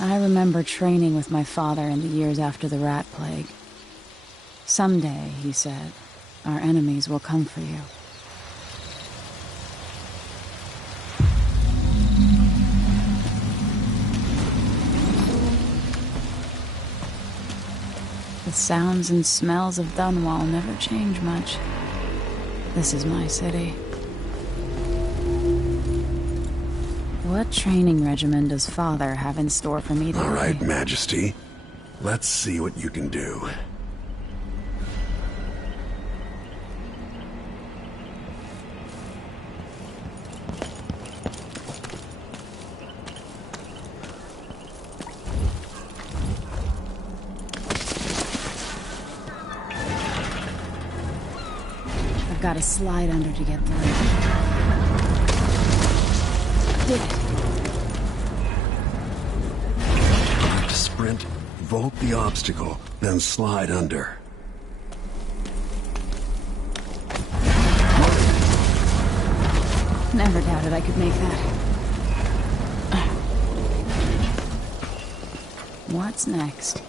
I remember training with my father in the years after the rat plague. Someday, he said, our enemies will come for you. The sounds and smells of Dunwall never change much. This is my city. What training regimen does Father have in store for me today? All right, Majesty. Let's see what you can do. I've got to slide under to get through. Did it. Sprint, vault the obstacle, then slide under. Never doubted I could make that. What's next?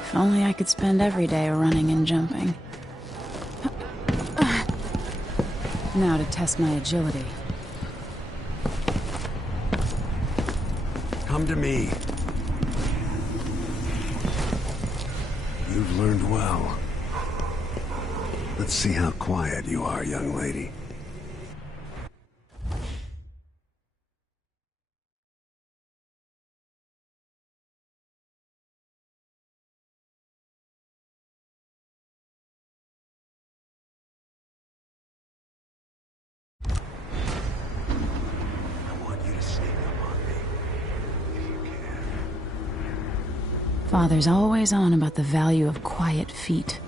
If only I could spend every day running and jumping. Now to test my agility. Come to me. You've learned well. Let's see how quiet you are, young lady. Father's always on about the value of quiet feet.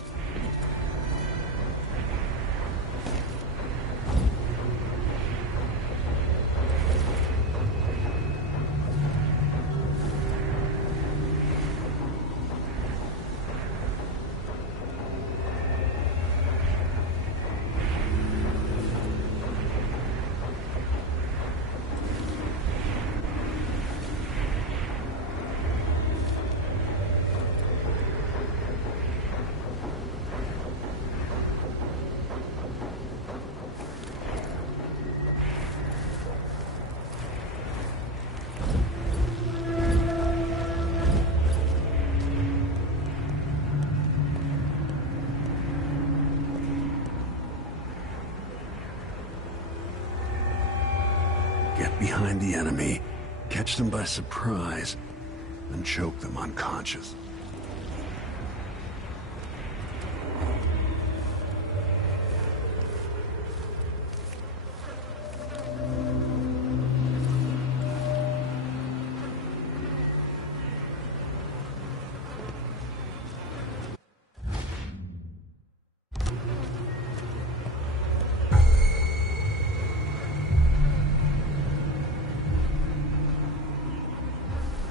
Get behind the enemy, catch them by surprise, and choke them unconscious.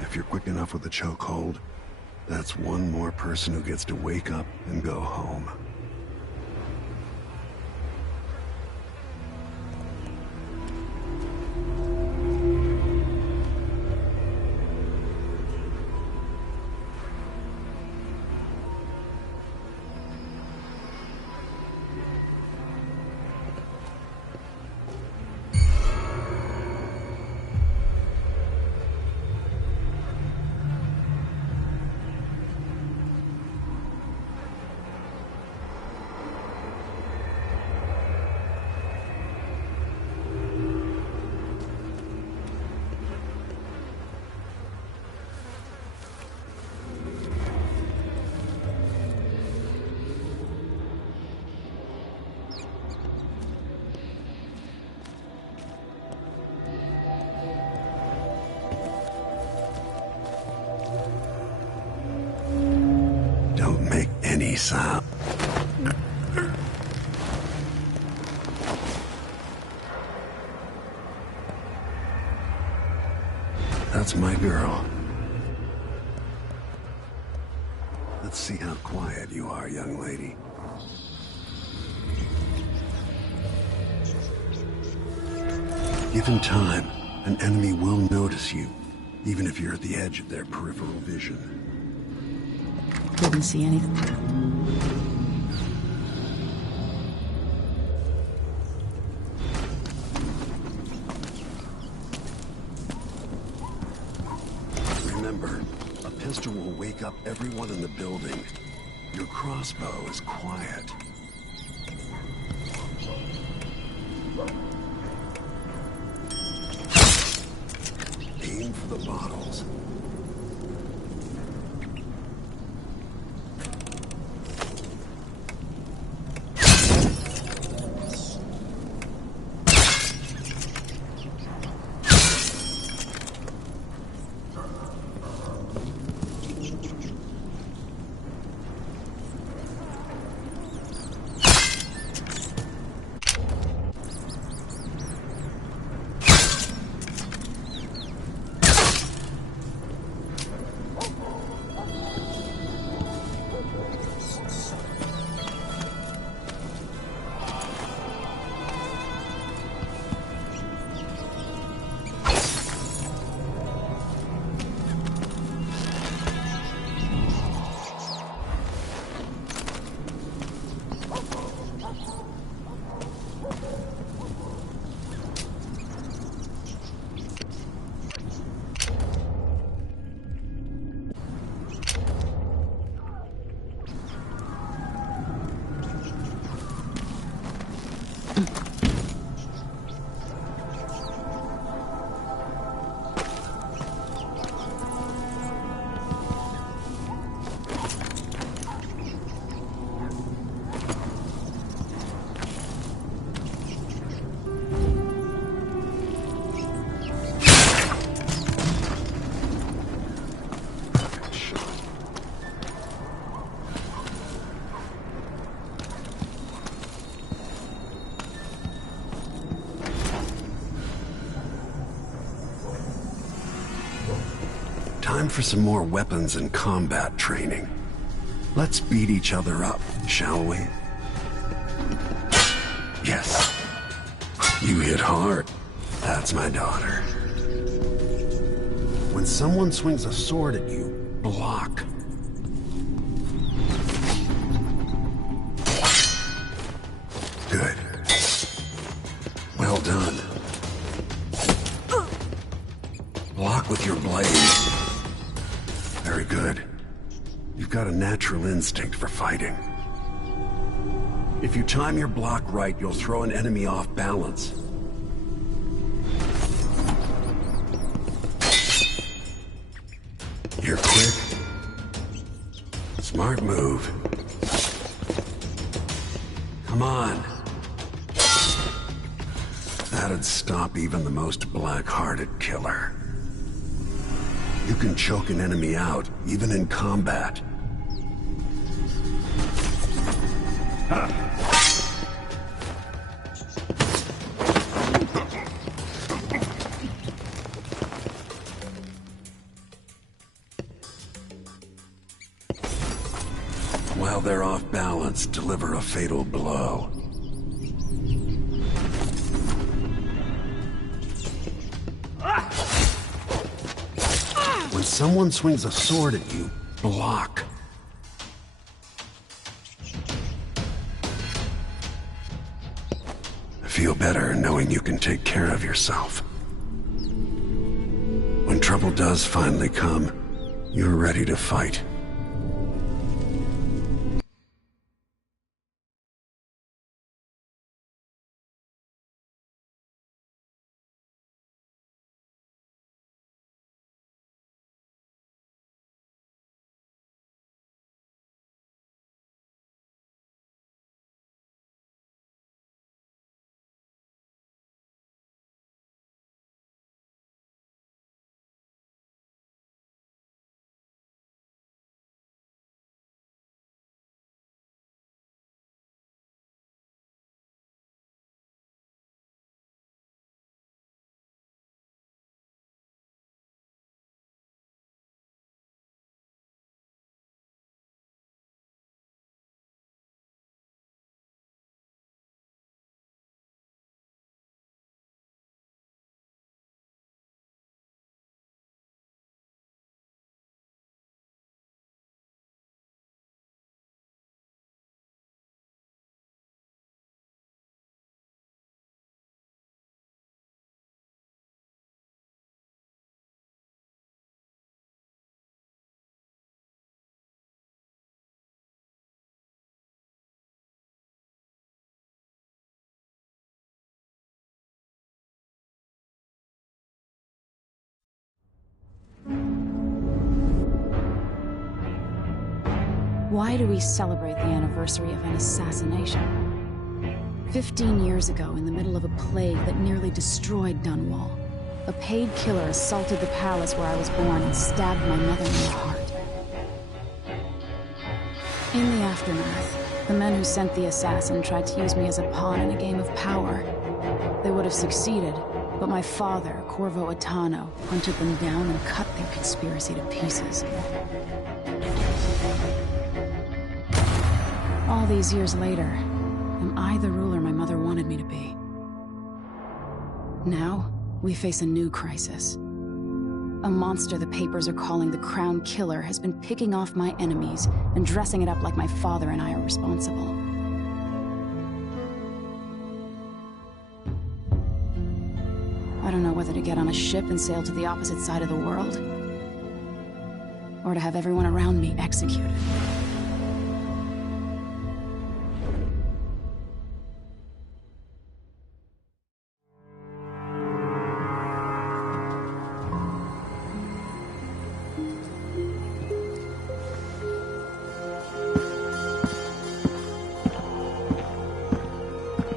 If you're quick enough with the chokehold, that's one more person who gets to wake up and go home. sound. That's my girl. Let's see how quiet you are, young lady. Given time, an enemy will notice you, even if you're at the edge of their peripheral vision. Didn't see anything. Remember, a pistol will wake up everyone in the building. Your crossbow is quiet. Aim for the bottles. Time for some more weapons and combat training. Let's beat each other up, shall we? Yes. You hit hard. That's my daughter. When someone swings a sword at you, block. Good. Well done. Block with your blade. Very good. You've got a natural instinct for fighting. If you time your block right, you'll throw an enemy off balance. You're quick. Smart move. Come on. That'd stop even the most black-hearted killer. You can choke an enemy out, even in combat. While they're off balance, deliver a fatal blow. When someone swings a sword at you, block. I feel better knowing you can take care of yourself. When trouble does finally come, you're ready to fight. Why do we celebrate the anniversary of an assassination? 15 years ago, in the middle of a plague that nearly destroyed Dunwall, a paid killer assaulted the palace where I was born and stabbed my mother in the heart. In the aftermath, the men who sent the assassin tried to use me as a pawn in a game of power. They would have succeeded, but my father, Corvo Attano, hunted them down and cut their conspiracy to pieces. All these years later, am I the ruler my mother wanted me to be? Now, we face a new crisis. A monster the papers are calling the Crown Killer has been picking off my enemies and dressing it up like my father and I are responsible. I don't know whether to get on a ship and sail to the opposite side of the world, or to have everyone around me executed.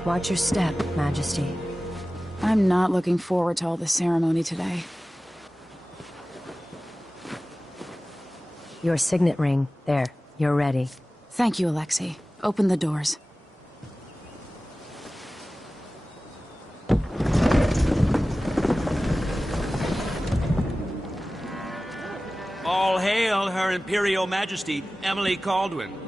Watch your step, Majesty. I'm not looking forward to all the ceremony today. Your signet ring. There, you're ready. Thank you, Alexei. Open the doors. All hail Her Imperial Majesty, Emily Caldwin.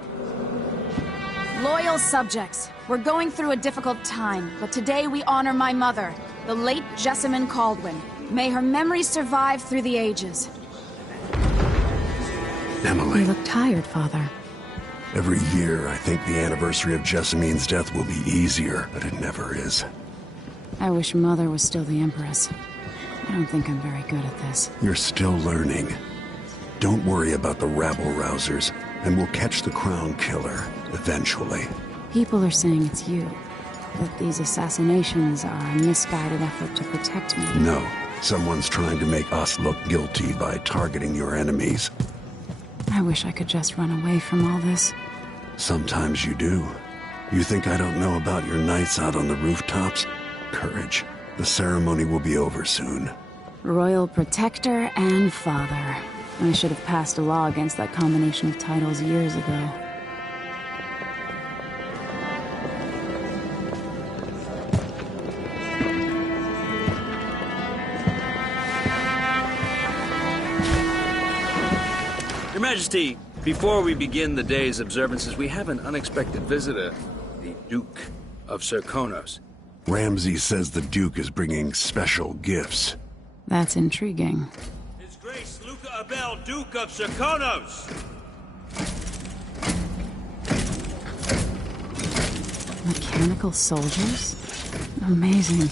Loyal subjects, we're going through a difficult time, but today we honor my mother, the late Jessamine Caldwin. May her memory survive through the ages. Emily. You look tired, Father. Every year, I think the anniversary of Jessamine's death will be easier, but it never is. I wish Mother was still the Empress. I don't think I'm very good at this. You're still learning. Don't worry about the rabble-rousers, and we'll catch the Crown Killer, eventually. People are saying it's you. That these assassinations are a misguided effort to protect me. No. Someone's trying to make us look guilty by targeting your enemies. I wish I could just run away from all this. Sometimes you do. You think I don't know about your nights out on the rooftops? Courage. The ceremony will be over soon. Royal Protector and Father. I should have passed a law against that combination of titles years ago. Your Majesty, before we begin the day's observances, we have an unexpected visitor, the Duke of Serkonos. Ramsay says the Duke is bringing special gifts. That's intriguing. His Grace Luca Abel, Duke of Serkonos! Mechanical soldiers? Amazing.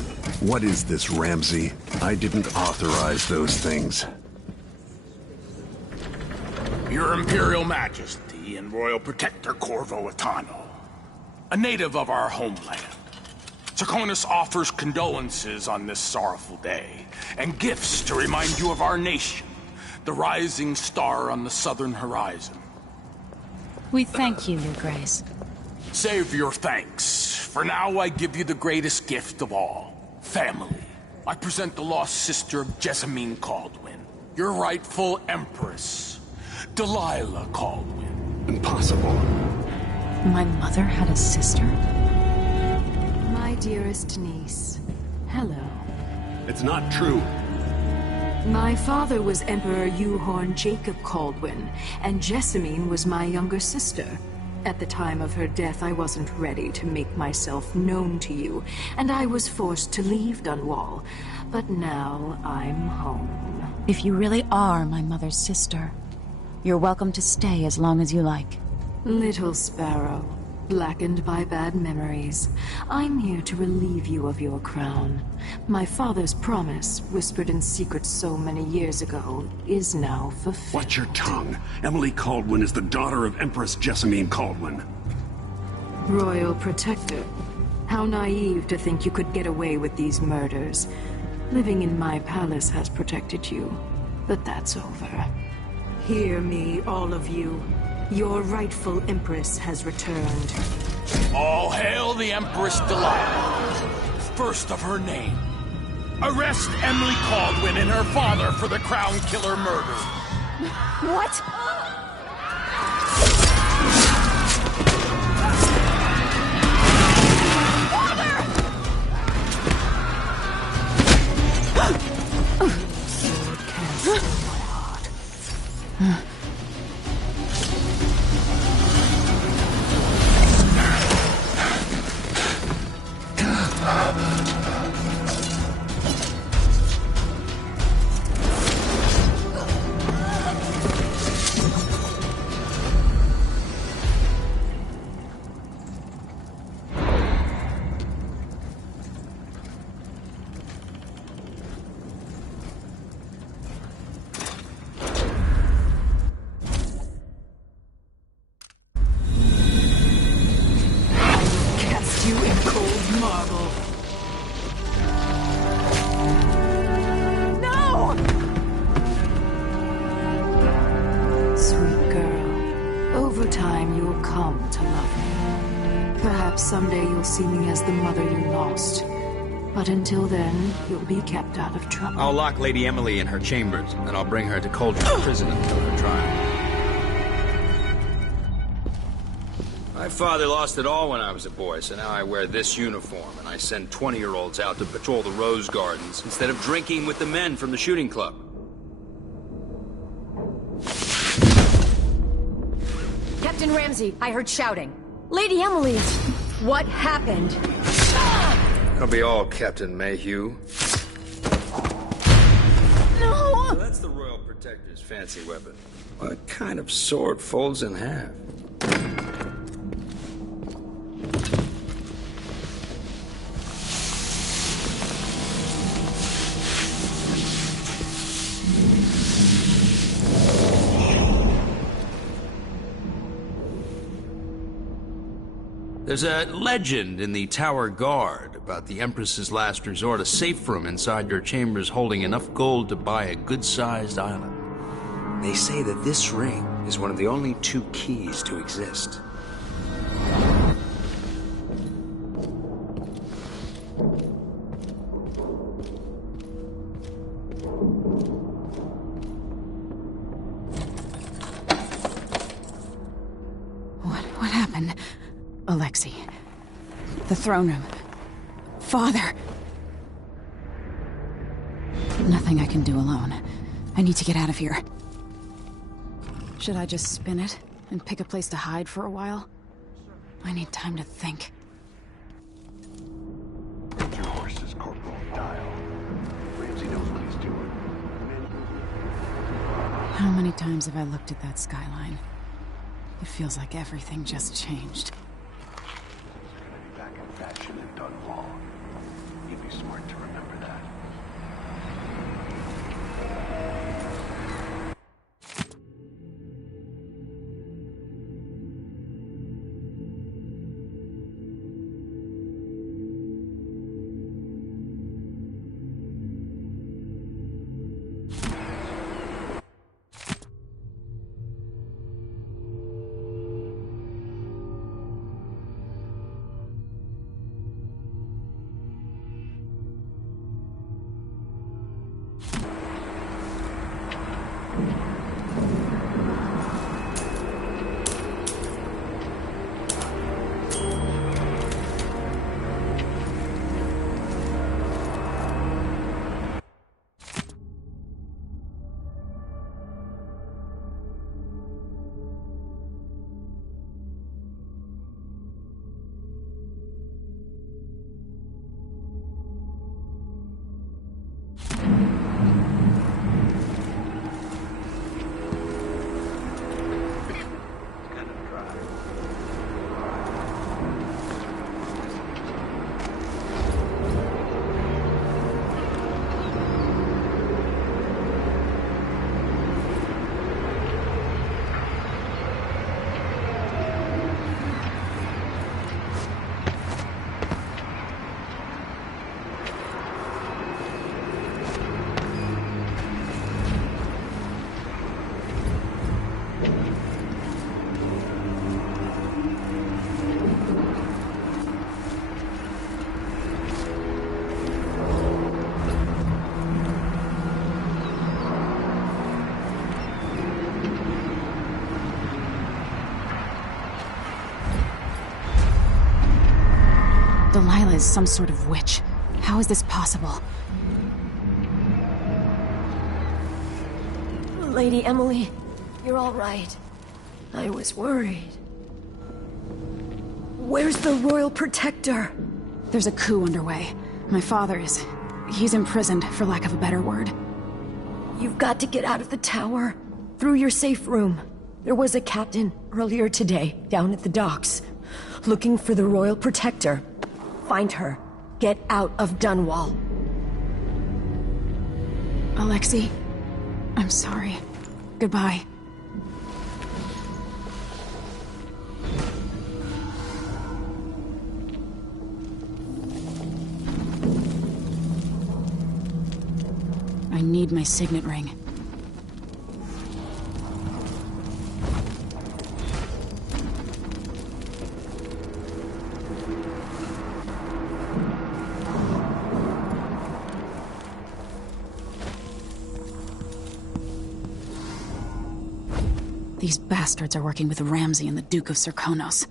What is this, Ramsay? I didn't authorize those things. Your Imperial Majesty and Royal Protector Corvo Attano, a native of our homeland. Serkonos offers condolences on this sorrowful day, and gifts to remind you of our nation, the rising star on the southern horizon. We thank you, Your Grace. Save your thanks. For now, I give you the greatest gift of all, family. I present the lost sister of Jessamine Caldwin, your rightful Empress, Delilah Caldwin. Impossible. My mother had a sister? My dearest niece, hello. It's not true. My father was Emperor Euhorn Jacob Caldwin, and Jessamine was my younger sister. At the time of her death, I wasn't ready to make myself known to you, and I was forced to leave Dunwall. But now I'm home. If you really are my mother's sister, you're welcome to stay as long as you like. Little sparrow, blackened by bad memories, I'm here to relieve you of your crown. My father's promise, whispered in secret so many years ago, is now fulfilled. Watch your tongue. Emily Caldwin is the daughter of Empress Jessamine Caldwin. Royal Protector, how naive to think you could get away with these murders. Living in my palace has protected you, but that's over. Hear me, all of you. Your rightful Empress has returned. All hail the Empress Delilah, first of her name. Arrest Emily Caldwin and her father for the Crown Killer murder. What? Sword can't steal my heart. Cast you in cold marble. No! Sweet girl, over time you'll come to love me. Perhaps someday you'll see me as the mother you lost. But until then, you'll be kept out of trouble. I'll lock Lady Emily in her chambers, and I'll bring her to Cauldron Prison until her trial. My father lost it all when I was a boy, so now I wear this uniform, and I send 20-year-olds out to patrol the rose gardens instead of drinking with the men from the shooting club. Captain Ramsey, I heard shouting. Lady Emily! What happened? That'll be all, Captain Mayhew. No! So that's the Royal Protector's fancy weapon. What kind of sword folds in half? There's a legend in the Tower Guard about the Empress's last resort, a safe room inside your chambers holding enough gold to buy a good-sized island. They say that this ring is one of the only 2 keys to exist. What happened? Alexei. The throne room. Father! Nothing I can do alone. I need to get out of here. Should I just spin it and pick a place to hide for a while? I need time to think. Your horses, Corporal. Dial. Ramsey knows what he's doing. How many times have I looked at that skyline? It feels like everything just changed. Gonna be back in fashion in Dunwall. You'd be smart to remember that. Delilah is some sort of witch. How is this possible? Lady Emily, you're all right. I was worried. Where's the Royal Protector? There's a coup underway. My father is... he's imprisoned, for lack of a better word. You've got to get out of the tower. Through your safe room. There was a captain earlier today, down at the docks, looking for the Royal Protector. Find her. Get out of Dunwall. Alexei, I'm sorry. Goodbye. I need my signet ring. These bastards are working with Ramsey and the Duke of Serkonos.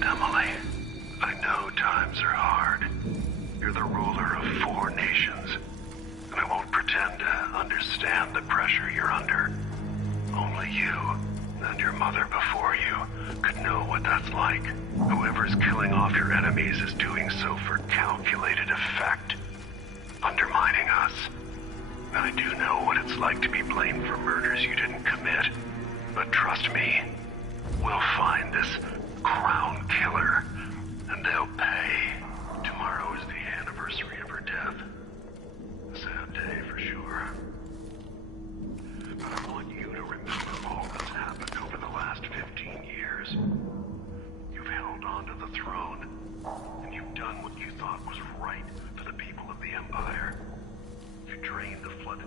Emily, I know times are hard. You're the ruler of 4 nations, and I won't pretend to understand the pressure you're under. Only you, and your mother before you, could know what that's like. Whoever's killing off your enemies is doing so for calculated effect, undermining us. And I do know what it's like to be blamed for murders you didn't commit. But trust me, we'll find this crown killer, and they'll pay. Tomorrow is the anniversary of her death. A sad day for sure. But I want you to remember all that's happened over the last 15 years. You've held on to the throne, and you've done what you thought was right for the people of the Empire. You drained the flood.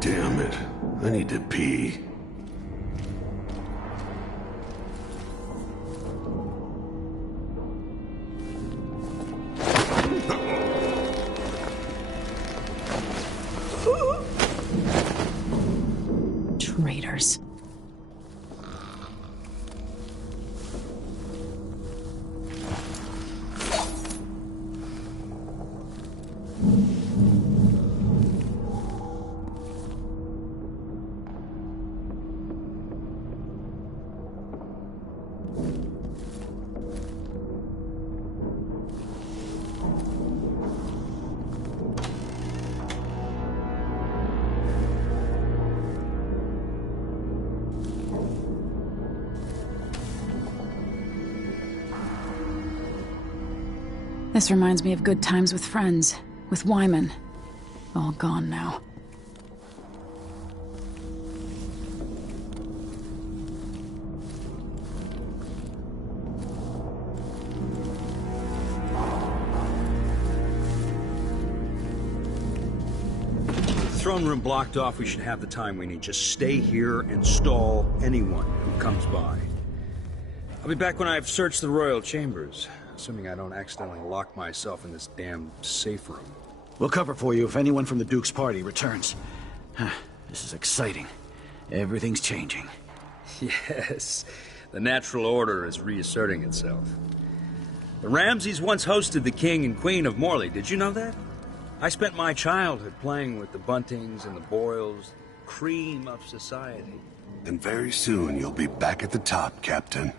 Damn it. I need to pee. Traitors. This reminds me of good times with friends, with Wyman. All gone now. Throne room blocked off, we should have the time we need. Just stay here and stall anyone who comes by. I'll be back when I've searched the royal chambers, assuming I don't accidentally lock myself in this damn safe room. We'll cover for you if anyone from the Duke's party returns. This is exciting. Everything's changing. Yes, the natural order is reasserting itself. The Ramseys once hosted the King and Queen of Morley, did you know that? I spent my childhood playing with the Buntings and the Boyles, cream of society. And very soon you'll be back at the top, Captain.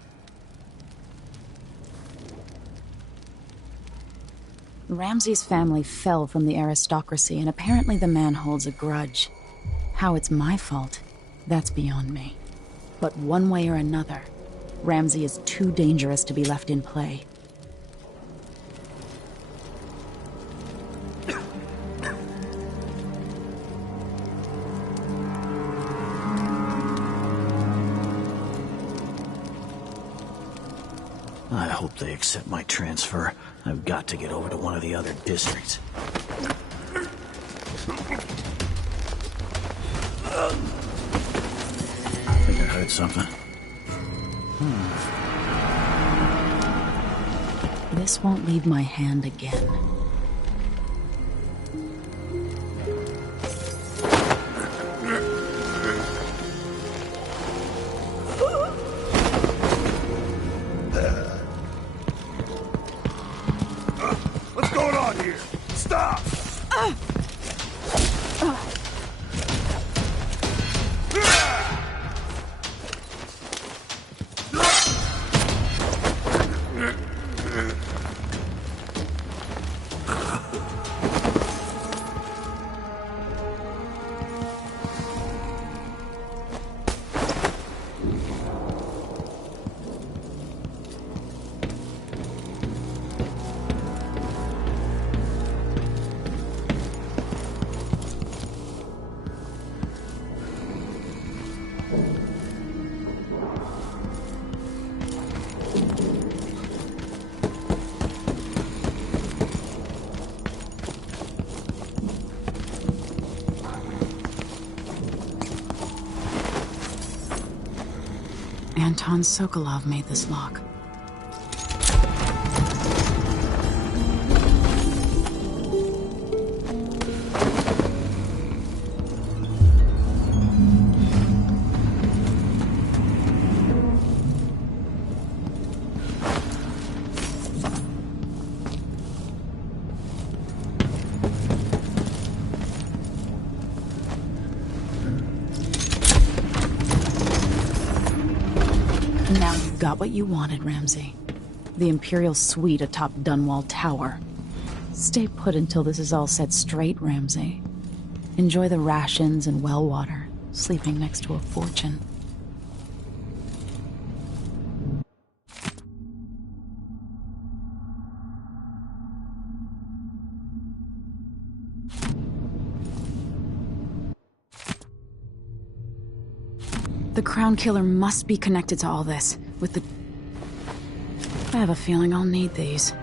Ramsay's family fell from the aristocracy, and apparently the man holds a grudge. How it's my fault, that's beyond me. But one way or another, Ramsay is too dangerous to be left in play. I hope they accept my transfer. I've got to get over to one of the other districts. I think I heard something. This won't leave my hand again. What's going on here? Stop! Anton Sokolov made this lock. Now you've got what you wanted, Ramsay. The Imperial suite atop Dunwall Tower. Stay put until this is all set straight, Ramsay. Enjoy the rations and well water, sleeping next to a fortune. The Crown Killer must be connected to all this, with the... I have a feeling I'll need these.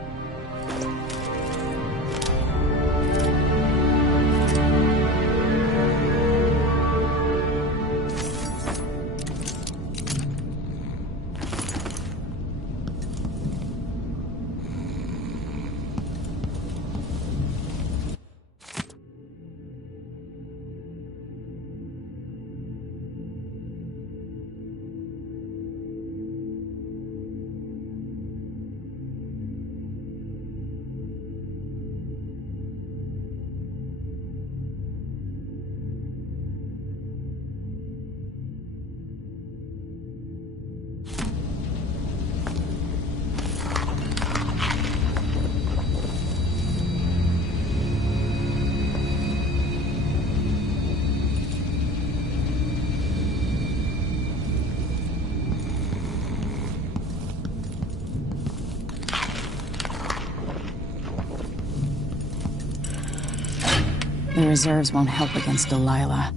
The reserves won't help against Delilah,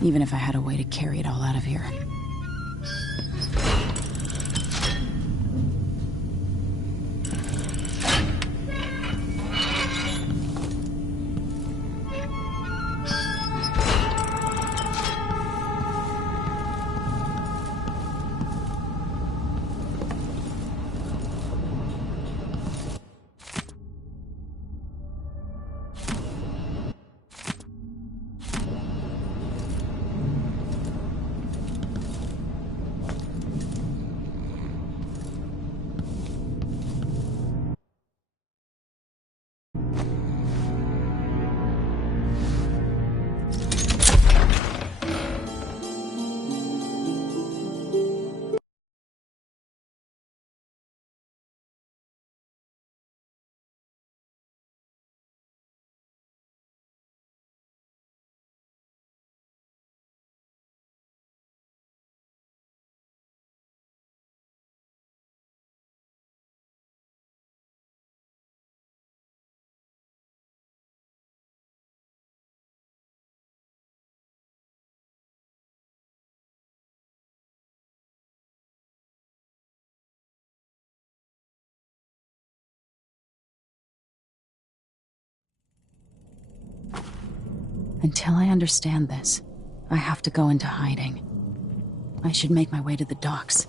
even if I had a way to carry it all out of here. Until I understand this, I have to go into hiding. I should make my way to the docks.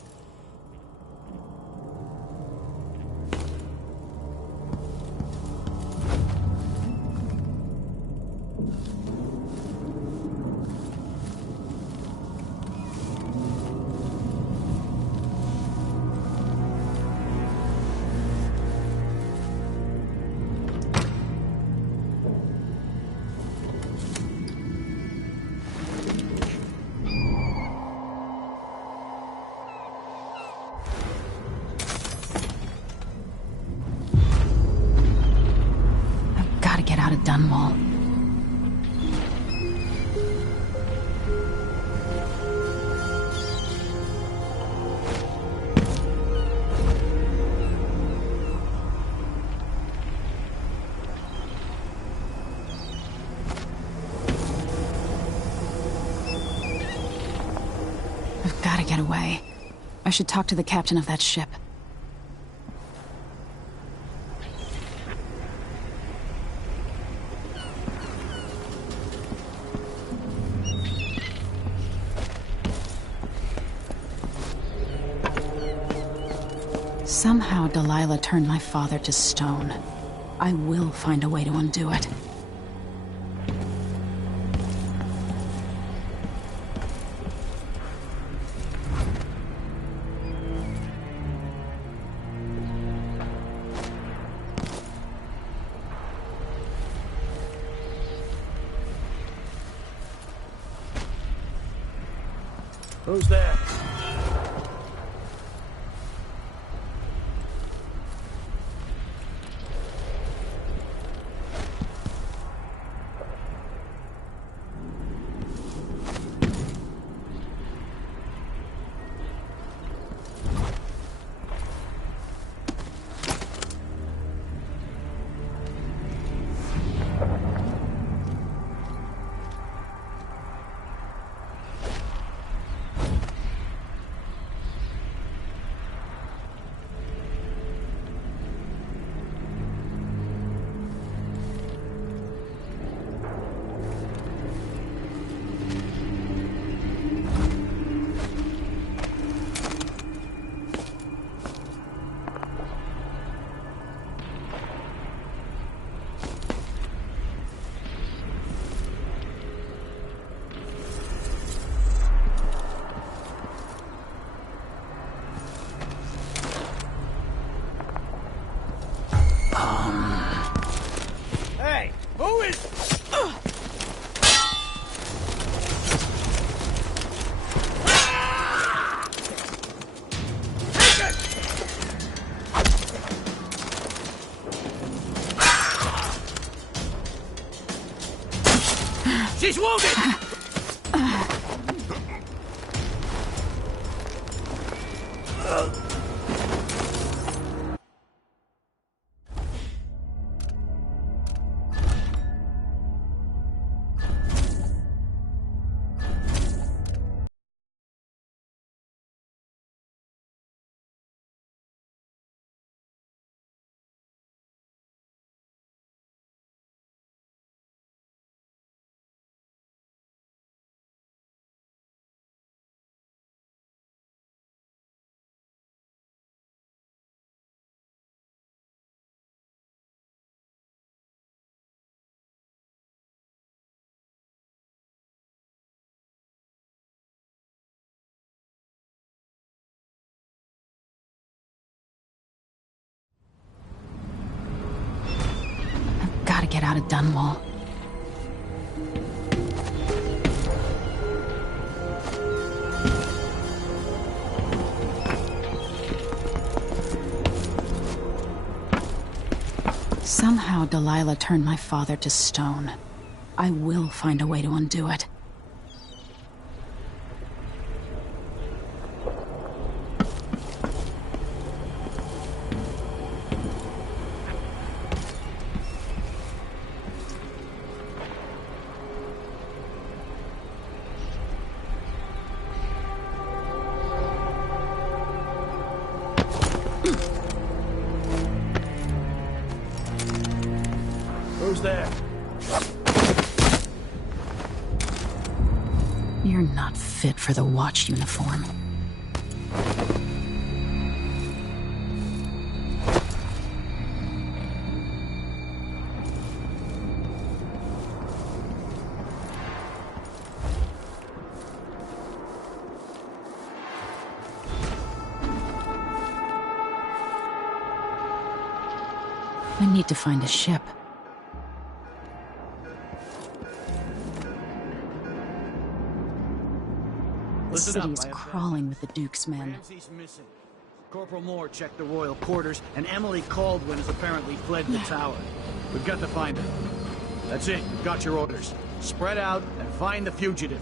Out of Dunwall. I've got to get away. I should talk to the captain of that ship. Somehow Delilah turned my father to stone. I will find a way to undo it. Who's there? She's wounded! Gotta get out of Dunwall. Somehow Delilah turned my father to stone. I will find a way to undo it. Who's there? You're not fit for the watch uniform. I need to find a ship. The city is crawling with the Duke's men. Ramsey's missing. Corporal Moore checked the royal quarters, and Emily Caldwin has apparently fled the tower. We've got to find her. That's it. We've got your orders. Spread out and find the fugitive.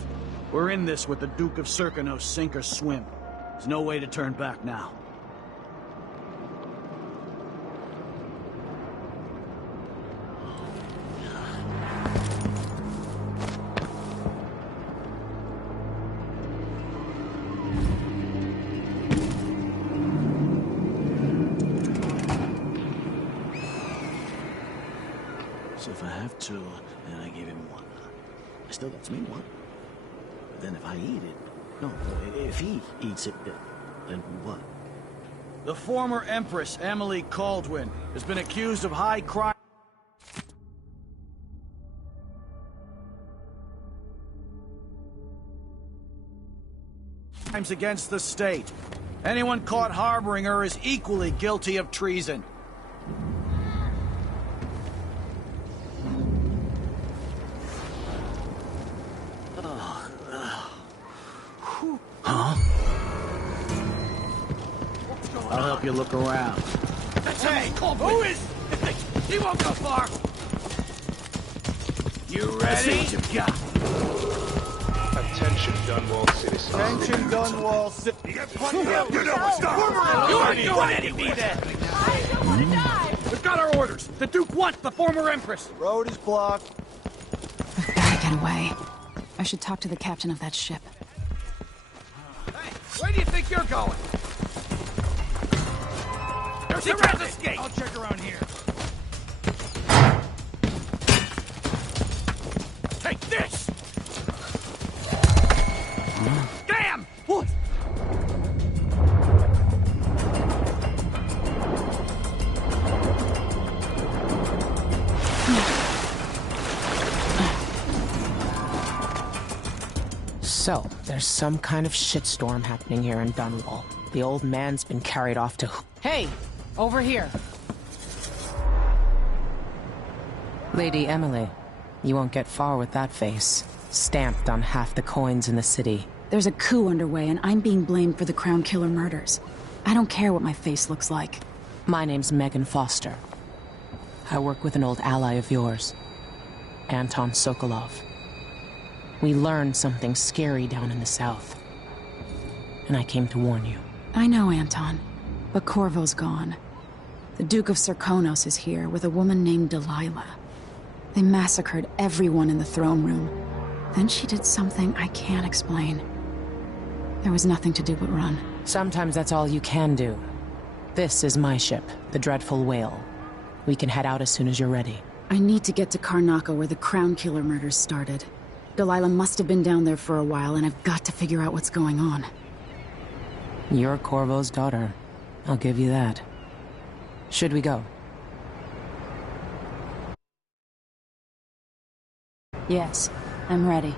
We're in this with the Duke of Serkino, sink or swim. There's no way to turn back now. So if I have two, then I give him one. Still, that's me one. But then if I eat it... No, if he eats it, then what? The former Empress, Emily Caldwin, has been accused of high crime... crimes against the state. Anyone caught harboring her is equally guilty of treason. Huh? I'll help you look around. Hey, who is... He won't go far! You ready? What you got? Attention, Dunwall citizens. Attention, Dunwall City. You aren't doing anything then! I don't want to die! We've got our orders. The Duke wants the former Empress. Road is blocked. I've gotta get away. I should talk to the captain of that ship. Hey, where do you think you're going? There's a red escape! I'll check around here. Take this! Damn! What? So, there's some kind of shitstorm happening here in Dunwall. The old man's been carried off to... Hey! Over here! Lady Emily, you won't get far with that face. Stamped on half the coins in the city. There's a coup underway, and I'm being blamed for the Crown Killer murders. I don't care what my face looks like. My name's Megan Foster. I work with an old ally of yours, Anton Sokolov. We learned something scary down in the south. And I came to warn you. I know, Anton. But Corvo's gone. The Duke of Serkonos is here with a woman named Delilah. They massacred everyone in the throne room. Then she did something I can't explain. There was nothing to do but run. Sometimes that's all you can do. This is my ship, the Dreadful Whale. We can head out as soon as you're ready. I need to get to Karnaca where the Crown Killer murders started. Delilah must have been down there for a while, and I've got to figure out what's going on. You're Corvo's daughter. I'll give you that. Should we go? Yes, I'm ready.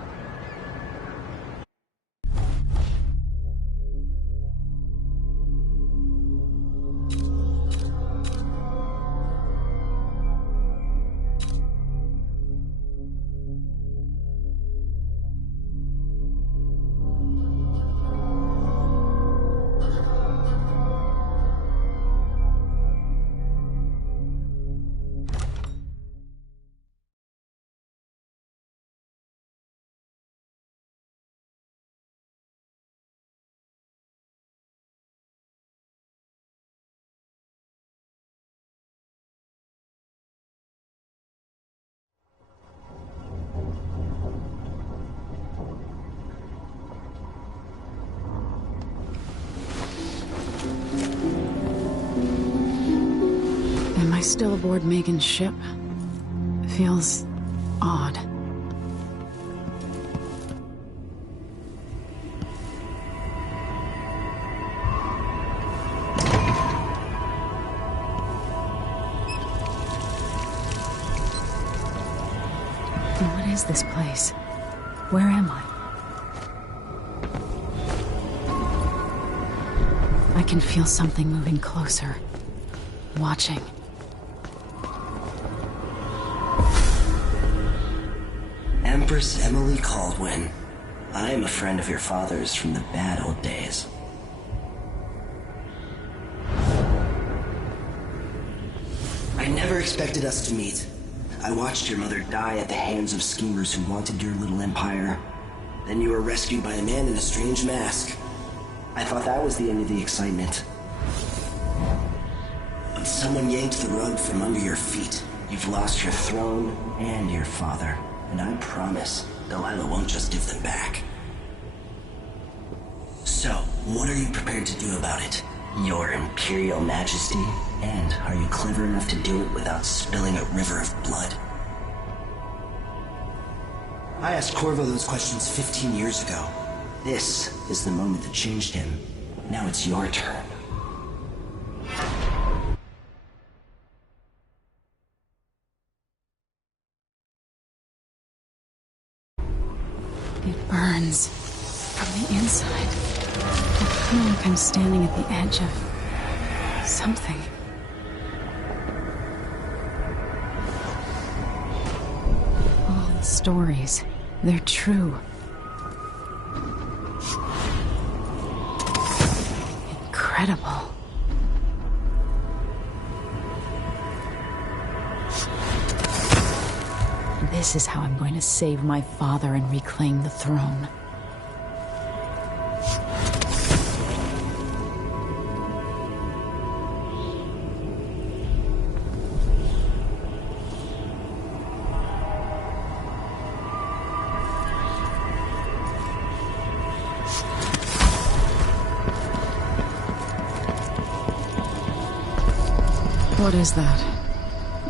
Am I still aboard Megan's ship? Feels odd. What is this place? Where am I? I can feel something moving closer. Watching. Empress Emily Caldwin. I am a friend of your father's from the bad old days. I never expected us to meet. I watched your mother die at the hands of schemers who wanted your little empire. Then you were rescued by a man in a strange mask. I thought that was the end of the excitement. But someone yanked the rug from under your feet. You've lost your throne and your father. And I promise, Delilah won't just give them back. So, what are you prepared to do about it? Your Imperial Majesty? And are you clever enough to do it without spilling a river of blood? I asked Corvo those questions 15 years ago. This is the moment that changed him. Now it's your turn. It burns from the inside. I feel like I'm standing at the edge of something. All the stories, they're true. Incredible. This is how I'm going to save my father and reclaim the throne. What is that?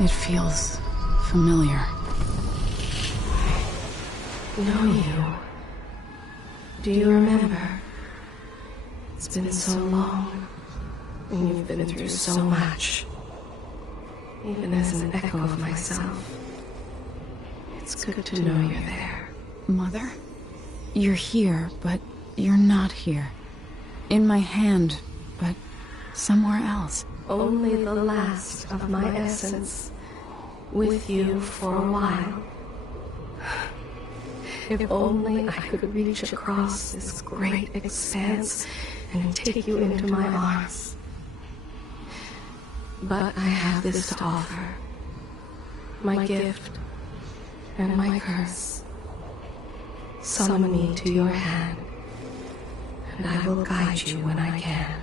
It feels familiar. Know you. Do you remember? It's been so long, and you've been through so much. Even as an echo of myself, it's good to know you're there. Mother? You're here, but you're not here. In my hand, but somewhere else. Only the last of my essence, with you for a while. If only I could reach across this great expanse and take you into my arms. But I have this to offer. My gift and my curse. Summon me to your hand, and I will guide you when I can.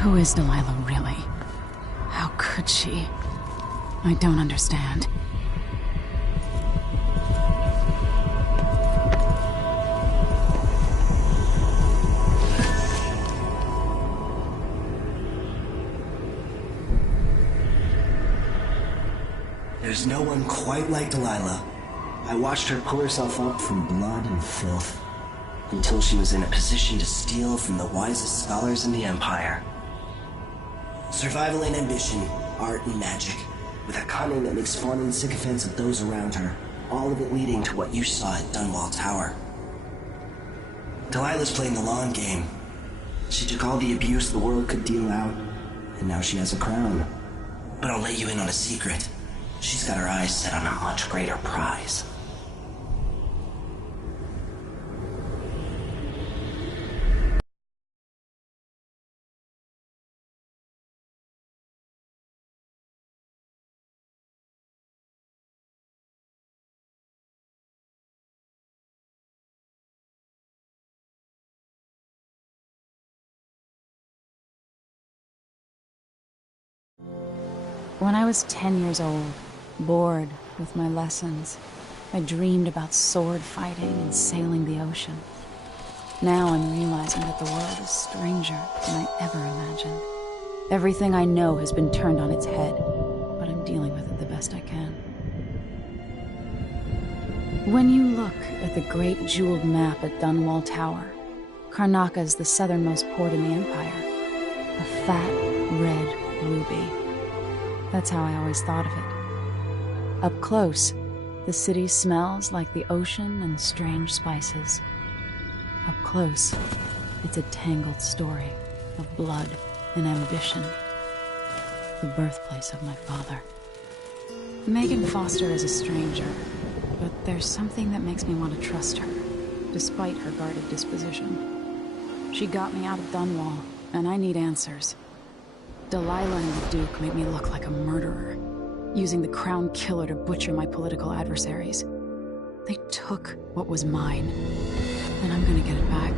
Who is Delilah really? How could she? I don't understand. There's no one quite like Delilah. I watched her pull herself up from blood and filth, until she was in a position to steal from the wisest scholars in the Empire. Survival and ambition, art and magic, with a cunning that makes fawning sycophants of those around her, all of it leading to what you saw at Dunwall Tower. Delilah's playing the long game. She took all the abuse the world could deal out, and now she has a crown. But I'll let you in on a secret. She's got her eyes set on a much greater prize. When I was 10 years old, bored with my lessons, I dreamed about sword fighting and sailing the ocean. Now I'm realizing that the world is stranger than I ever imagined. Everything I know has been turned on its head, but I'm dealing with it the best I can. When you look at the great jeweled map at Dunwall Tower, Karnaca is the southernmost port in the Empire. A fat, red ruby. That's how I always thought of it. Up close, the city smells like the ocean and strange spices. Up close, it's a tangled story of blood and ambition. The birthplace of my father. Megan Foster is a stranger, but there's something that makes me want to trust her, despite her guarded disposition. She got me out of Dunwall, and I need answers. Delilah and the Duke made me look like a murderer, using the Crown Killer to butcher my political adversaries. They took what was mine, and I'm gonna get it back.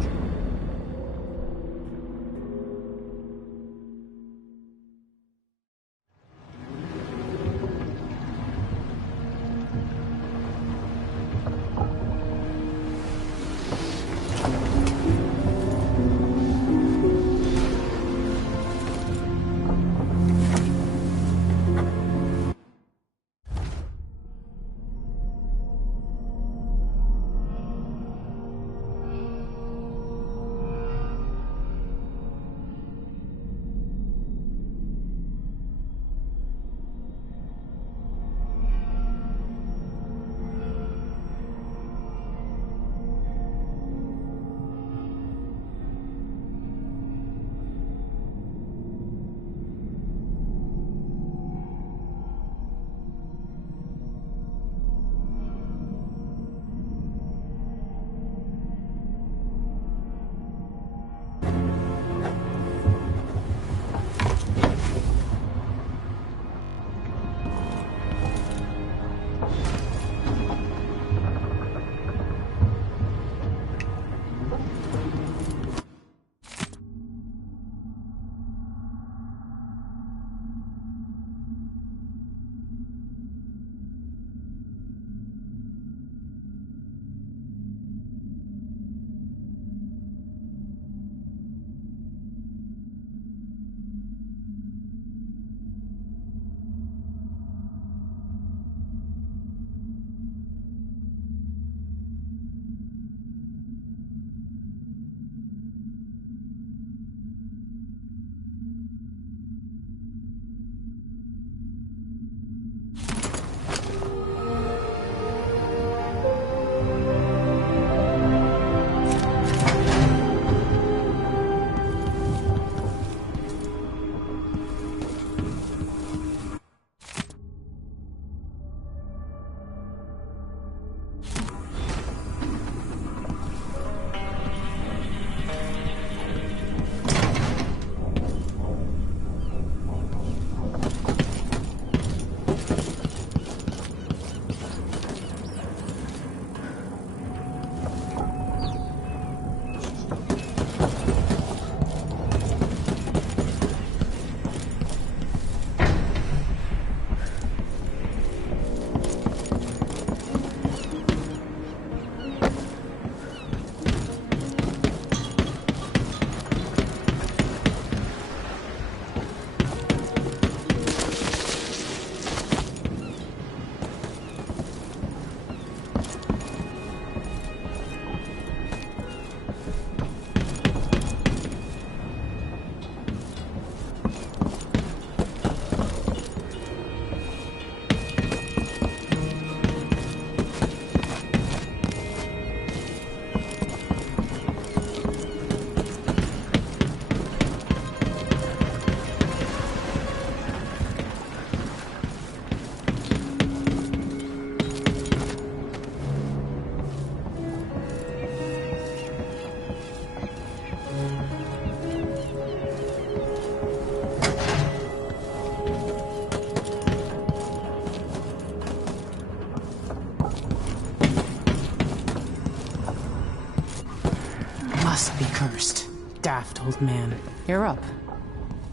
Must be cursed. Daft old man. You're up.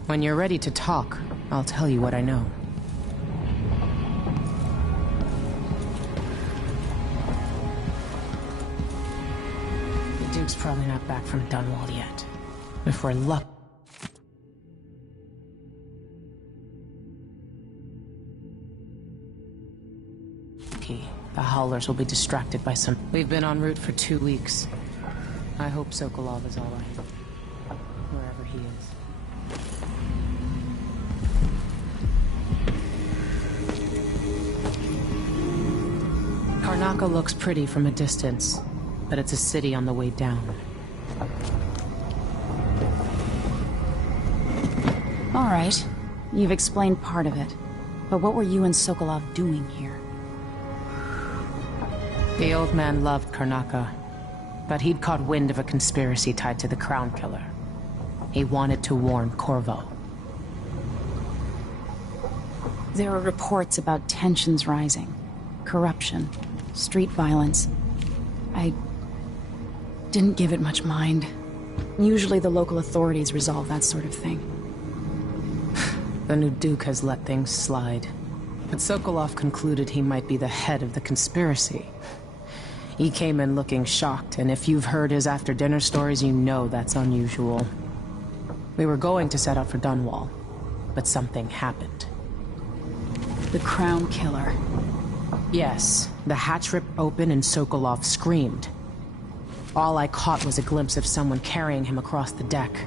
When you're ready to talk, I'll tell you what I know. The Duke's probably not back from Dunwall yet. If we're lucky. The Howlers will be distracted by some... We've been en route for 2 weeks. I hope Sokolov is all right. Wherever he is. Karnaca looks pretty from a distance, but it's a city on the way down. All right. You've explained part of it. But what were you and Sokolov doing here? The old man loved Karnaca, but he'd caught wind of a conspiracy tied to the Crown Killer. He wanted to warn Corvo. There are reports about tensions rising, corruption, street violence. I didn't give it much mind. Usually the local authorities resolve that sort of thing. The new Duke has let things slide, but Sokolov concluded he might be the head of the conspiracy. He came in looking shocked, and if you've heard his after-dinner stories, you know that's unusual. We were going to set out for Dunwall, but something happened. The Crown Killer. Yes, the hatch ripped open and Sokolov screamed. All I caught was a glimpse of someone carrying him across the deck.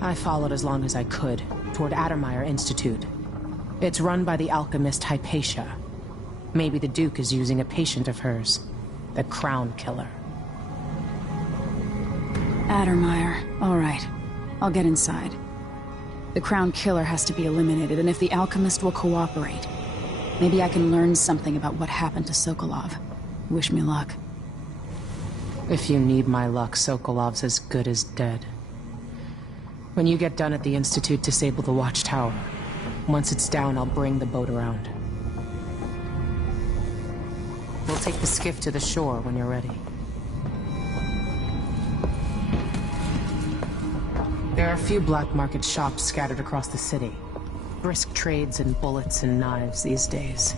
I followed as long as I could, toward Addermeyer Institute. It's run by the alchemist Hypatia. Maybe the Duke is using a patient of hers. The Crown Killer. Addermeyer. All right. I'll get inside. The Crown Killer has to be eliminated, and if the alchemist will cooperate, maybe I can learn something about what happened to Sokolov. Wish me luck. If you need my luck, Sokolov's as good as dead. When you get done at the Institute, disable the watchtower. Once it's down, I'll bring the boat around. We'll take the skiff to the shore when you're ready. There are a few black market shops scattered across the city. Brisk trades in bullets and knives these days.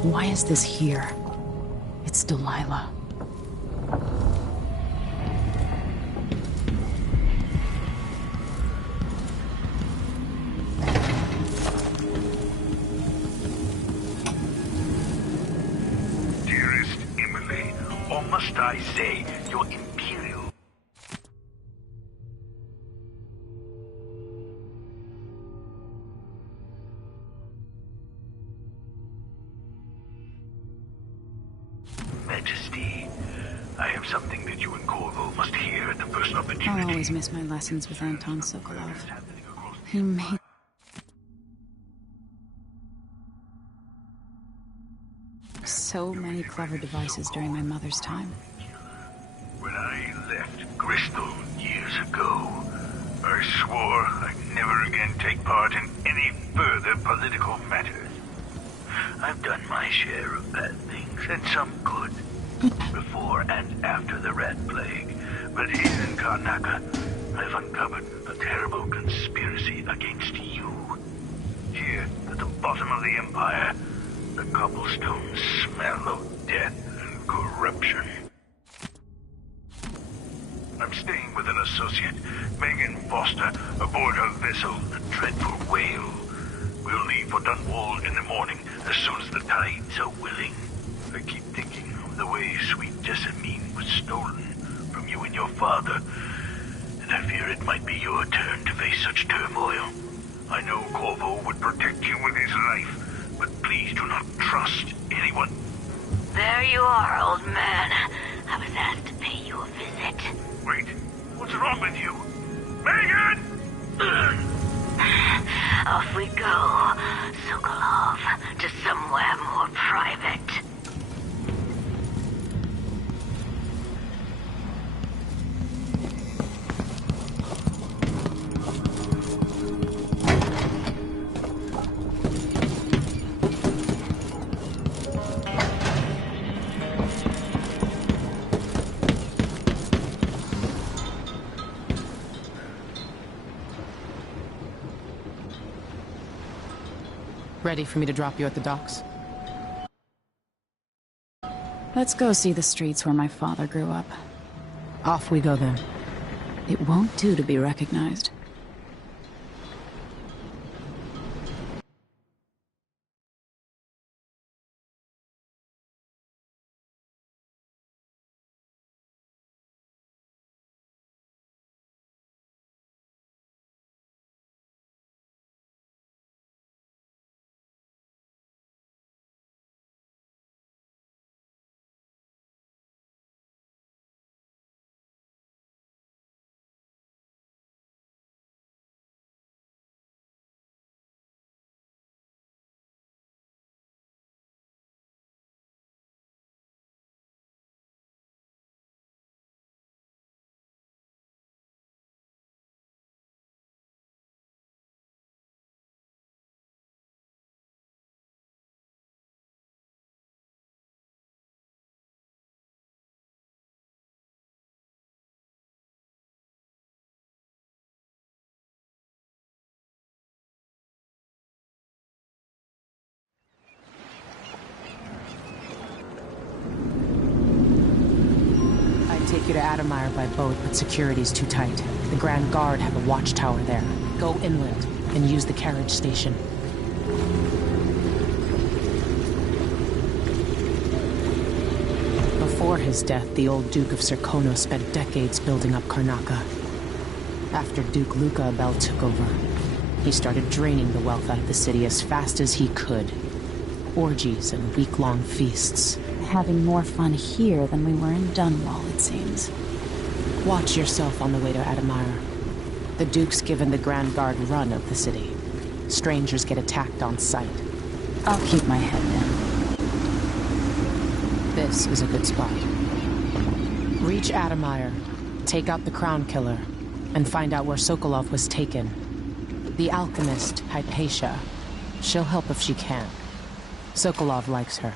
Why is this here? It's Delilah. Dearest Emily, or must I say, your imperial... Majesty, I have something that you and Corvo must hear at the first opportunity. I'll always miss my lessons with Anton Sokolov. He made... so many clever devices during my mother's time. When I left Bristol years ago, I swore I'd never again take part in any further political matters. I've done my share of bad things, and some good, before and after the Rat Plague. But here in Karnaca, I've uncovered a terrible conspiracy against you. Here, at the bottom of the Empire, the cobblestones smell of death and corruption. I'm staying with an associate, Megan Foster, aboard her vessel, the Dreadful Whale. We'll leave for Dunwall in the morning, as soon as the tides are willing. I keep thinking of the way sweet Jessamine was stolen from you and your father, and I fear it might be your turn to face such turmoil. I know Corvo would protect you with his life, but please do not trust anyone. There you are, old man. I was asked to pay you a visit. Wait, what's wrong with you? Megan! Off we go, Sokolov, to somewhere more private. Ready for me to drop you at the docks? Let's go see the streets where my father grew up. Off we go then. It won't do to be recognized. Take you to Adamire by boat, but security's too tight. The Grand Guard have a watchtower there. Go inland and use the carriage station. Before his death, the old Duke of Serkonos spent decades building up Karnaca. After Duke Luca Abel took over, he started draining the wealth out of the city as fast as he could. Orgies and week-long feasts. Having more fun here than we were in Dunwall, it seems. Watch yourself on the way to Adamire. The Duke's given the Grand Guard run of the city. Strangers get attacked on sight. I'll keep my head down. This is a good spot. Reach Adamire, take out the Crown Killer, and find out where Sokolov was taken. The alchemist, Hypatia. She'll help if she can. Sokolov likes her.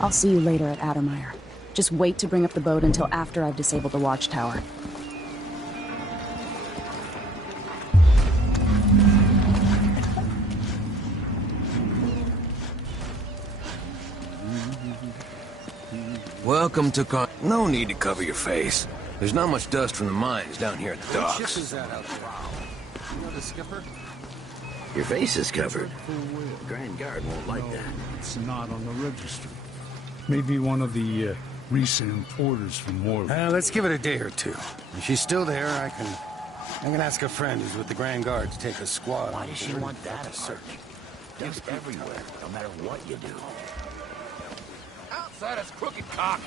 I'll see you later at Adamire. Just wait to bring up the boat until after I've disabled the watchtower. Welcome to No need to cover your face. There's not much dust from the mines down here at the docks. What ship is that out there? You know the skipper? Your face is covered. The Grand Guard won't like that. It's not on the registry. Maybe one of the recent orders from Morley. Let's give it a day or two. If she's still there, I can ask a friend who's with the Grand Guard to take a squad. Why does she want that a search? Dust everywhere, no matter what you do. Outside us, crooked cock.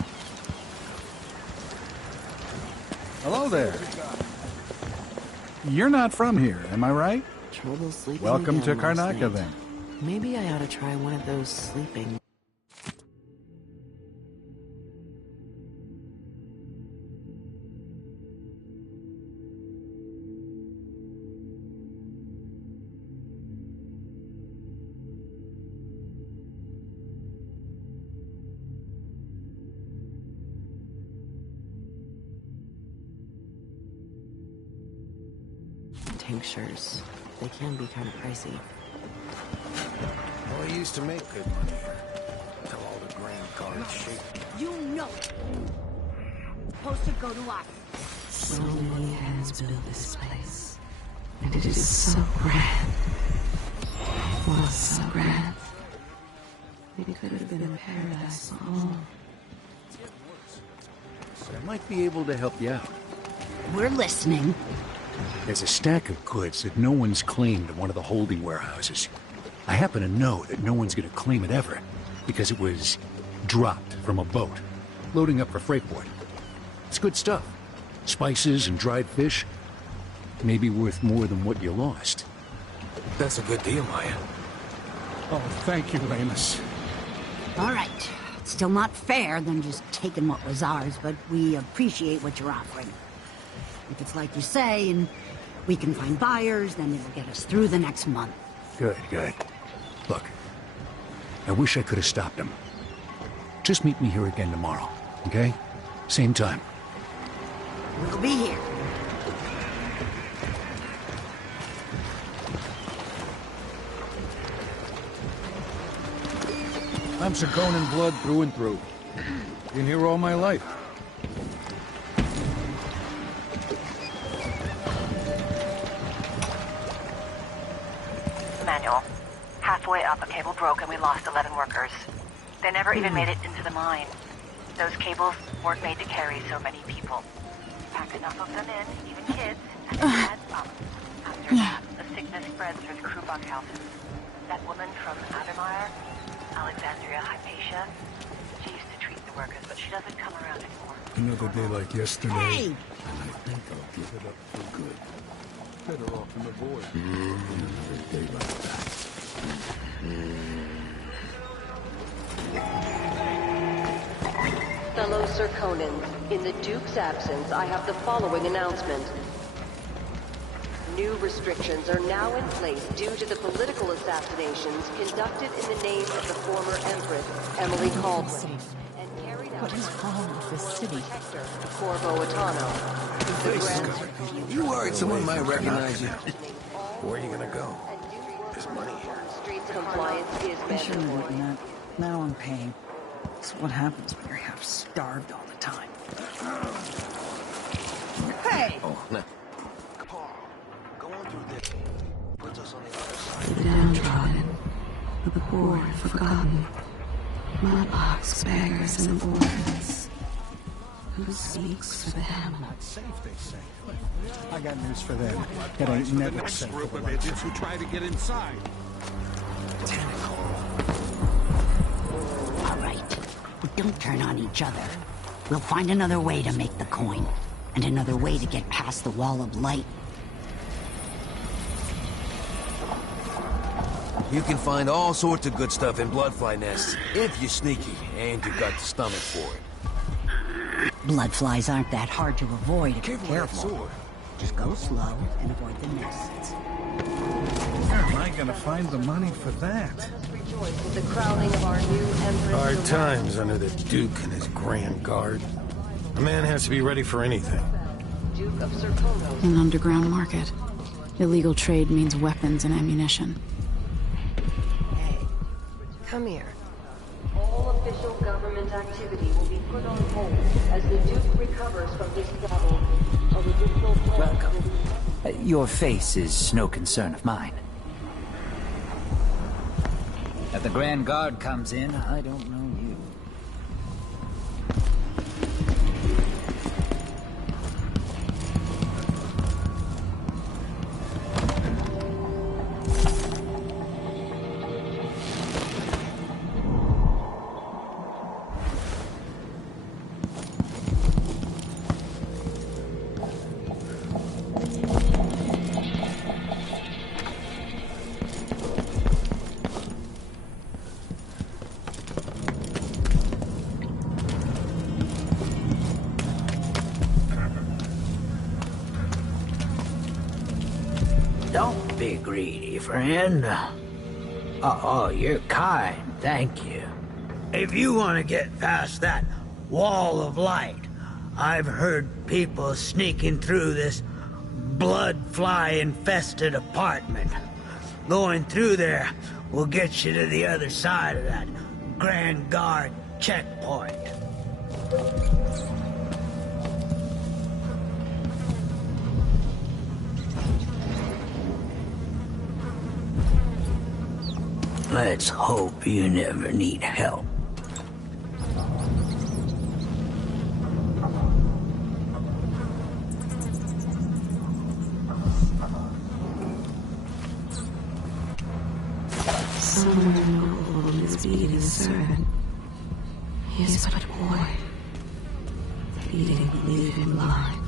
Hello there. You're not from here, am I right? Trouble sleeping. Welcome to again last Karnaca, night. then. Maybe I ought to try one of those sleeping. Tinctures. They can be kind of pricey. Well, I used to make good money here. Till all the Grand Guard shake. You know it. Supposed to go to us. So many hands built this place. And it is so grand. Was so grand. It could have been a paradise alone. I might be able to help you out. We're listening. There's a stack of goods that no one's claimed at one of the holding warehouses. I happen to know that no one's gonna claim it ever, because it was dropped from a boat, loading up for Freightport. It's good stuff. Spices and dried fish. Maybe worth more than what you lost. That's a good deal, Maya. Oh, thank you, Amos. All right. It's still not fair than just taking what was ours, but we appreciate what you're offering. If it's like you say, and we can find buyers, then it'll get us through the next month. Good, good. Look, I wish I could have stopped him. Just meet me here again tomorrow, okay? Same time. We'll be here. I'm Sarkonan blood through and through. Been here all my life. Manual. Halfway up, a cable broke and we lost 11 workers. They never even made it into the mine. Those cables weren't made to carry so many people. Pack enough of them in, even kids, and it adds up. After that, the sickness spread through the crew bunkhouses. That woman from Adermeyer, Alexandria Hypatia, she used to treat the workers, but she doesn't come around anymore. Another day like yesterday. Hey! And I think I'll give it up for good. Better off in the void than another day like that. Fellow Sarkonans, in the Duke's absence, I have the following announcement. New restrictions are now in place due to the political assassinations conducted in the name of the former Empress, Emily Caldwin, and carried out What is wrong with this city? Corvo Atano. The Grand You worried someone might recognize you? Where are you gonna go? There's money here. Streets compliance is I shouldn't have mandatory. eaten that. Now I'm paying. It's what happens when you're half starved all the time. Hey! Oh, no. Going through this puts us on the other side. For the downtrodden, for the poor and forgotten, mudlarks, beggars, and orphans. Who speaks for them? Safe, they say. I got news for them. It ain't never safe for the righteous. Who try to get inside. All right. But don't turn on each other. We'll find another way to make the coin. And another way to get past the wall of light. You can find all sorts of good stuff in bloodfly nests, if you're sneaky and you've got the stomach for it. Bloodflies aren't that hard to avoid if you're Careful with that careful. sword. Just go slow and avoid the nests. Where am I gonna find the money for that? The crowning of our new Empress. Hard times under the Duke and his Grand Guard. A man has to be ready for anything. Duke of Sarkonos. An underground market. Illegal trade means weapons and ammunition. Hey, come here. All official government activity will be put on hold as the Duke recovers from his trouble. Welcome. Your face is no concern of mine. If the Grand Guard comes in, I don't know you. Don't be greedy, friend. Oh, you're kind, thank you. If you want to get past that wall of light, I've heard people sneaking through this blood-fly-infested apartment. Going through there will get you to the other side of that Grand Guard checkpoint. Let's hope you never need help. somewhere noble in his bleeding servant. He is but a boy. Bleeding will leave him blind.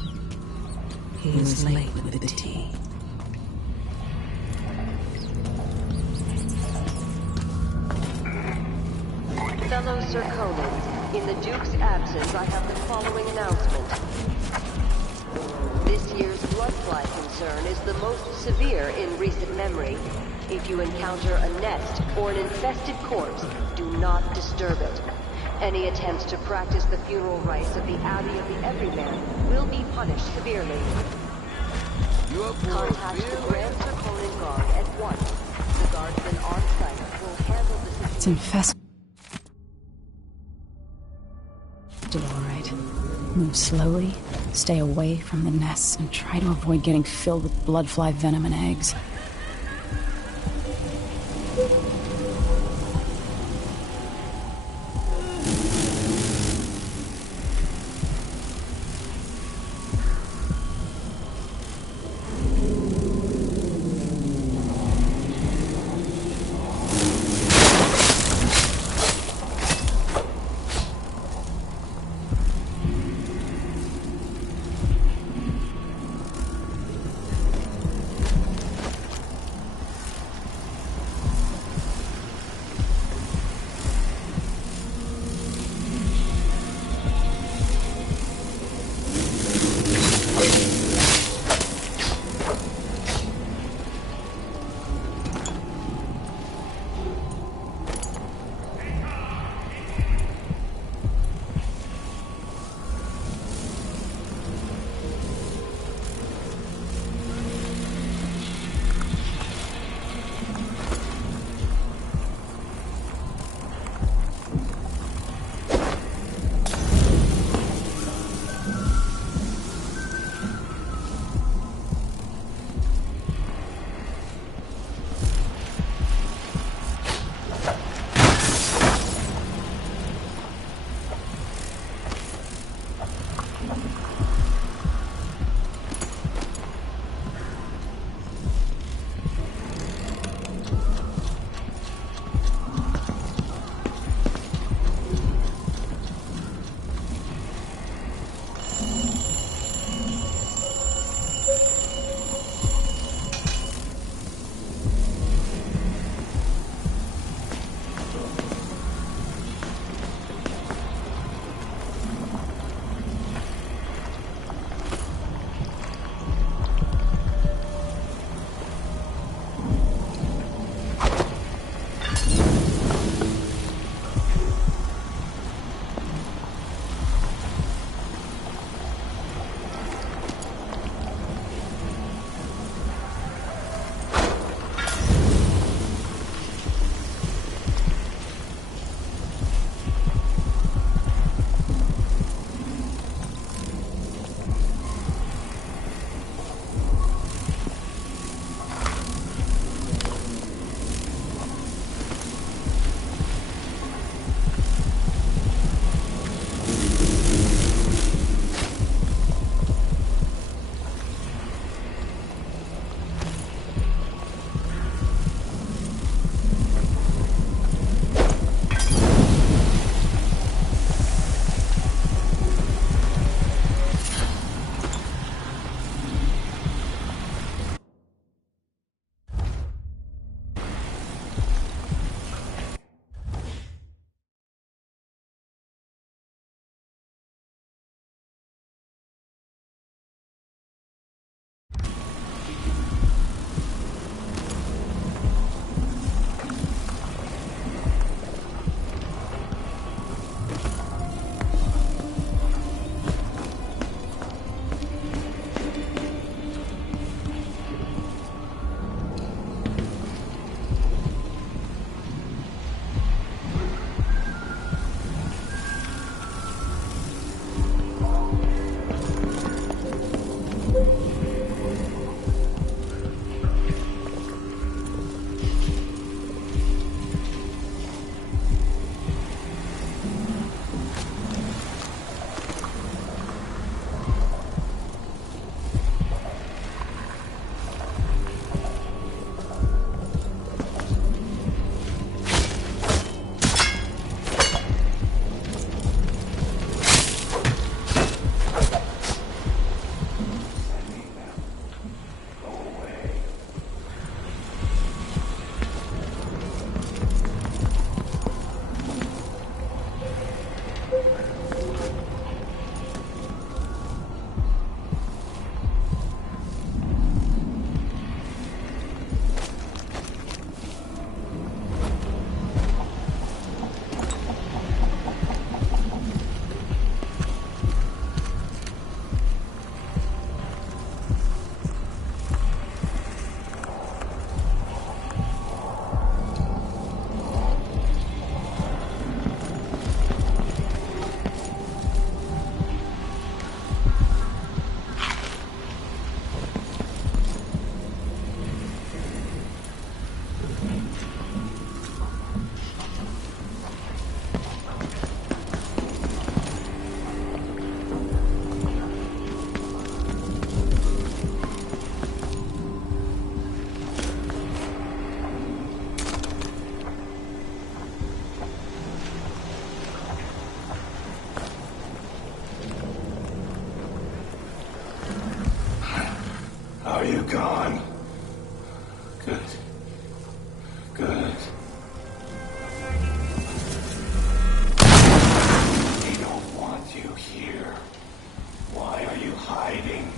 He is late with the tea. Fellow Sir Conan, in the Duke's absence, I have the following announcement. This year's bloodfly concern is the most severe in recent memory. If you encounter a nest or an infested corpse, do not disturb it. Any attempts to practice the funeral rites of the Abbey of the Everyman will be punished severely. Contact the Grand Sir Conan Guard at once. The guardsmen on site will handle the situation. It's infested. All right. Move slowly, stay away from the nests, and try to avoid getting filled with bloodfly venom and eggs. you gone? Good. Good. They don't want you here. Why are you hiding?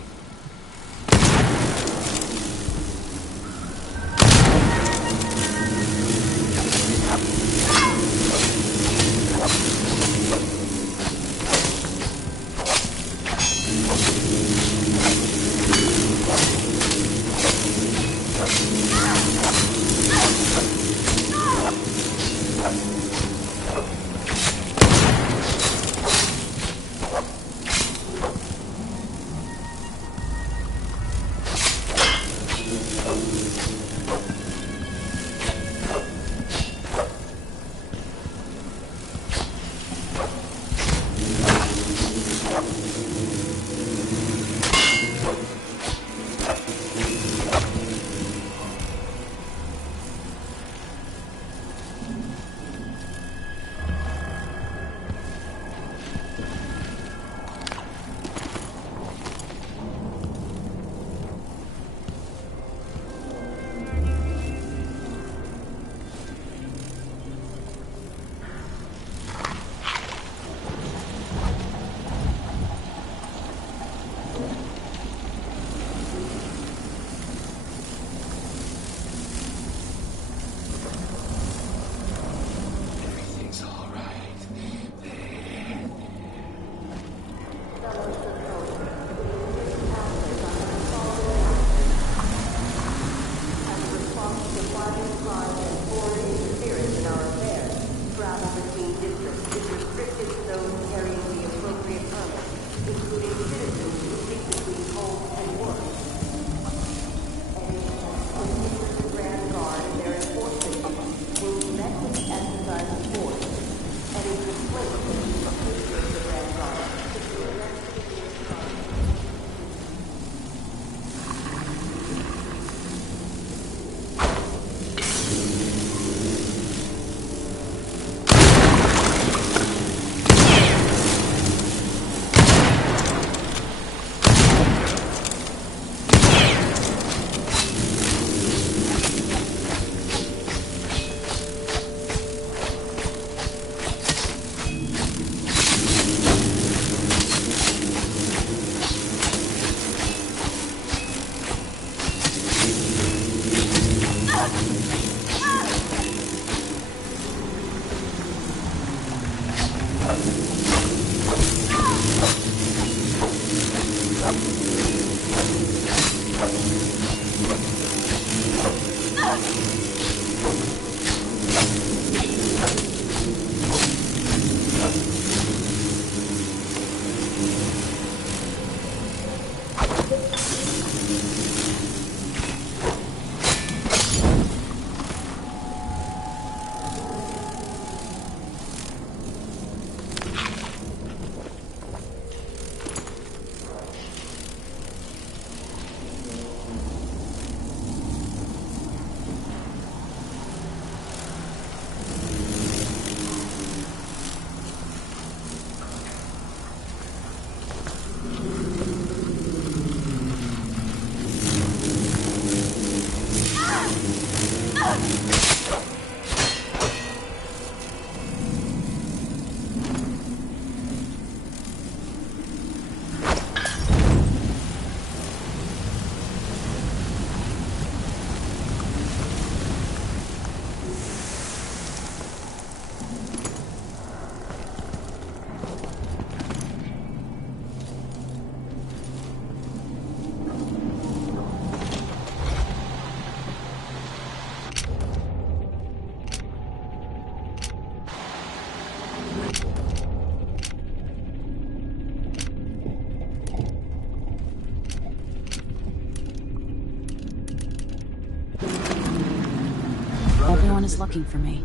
Everyone is looking for me.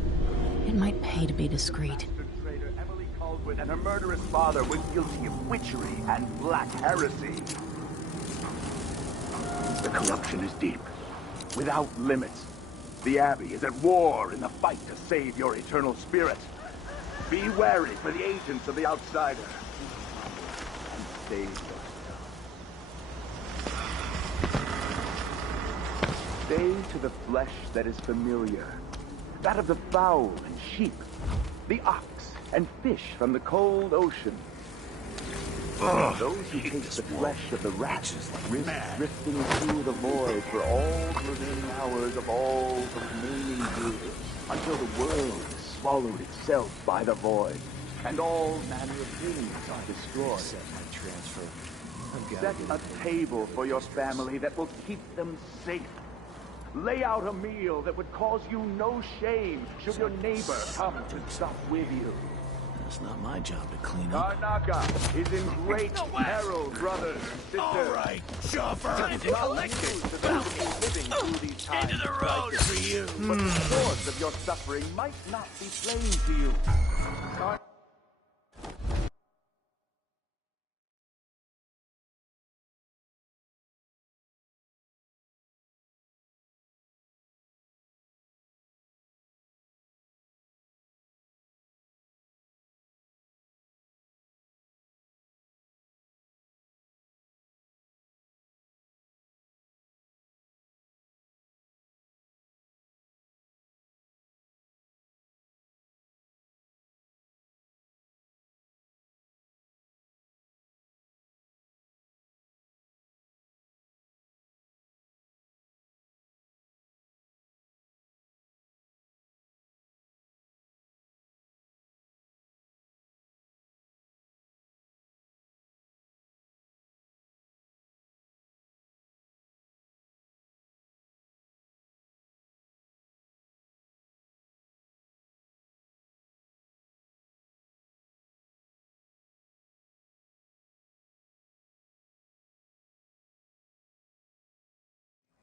It might pay to be discreet. And her murderous father was guilty of witchery and black heresy. The corruption is deep, without limits. The Abbey is at war in the fight to save your eternal spirit. Be wary for the agents of the Outsider. And save yourself. Stay to the flesh that is familiar, that of the fowl and sheep, the ox and fish from the cold ocean. Those who taste the flesh of the rat risk drifting through the void for all the remaining hours of all the remaining years, until the world is swallowed itself by the void, and all manner of things are destroyed. Set a table for your family that will keep them safe. Lay out a meal that would cause you no shame should your neighbor come to sup with you. It's not my job to clean up. Karnaka is in great peril, brothers and sisters. All right, chopper. Time to collect it. To those of you living through these times. Into the road for you. But the source of your suffering might not be plain to you.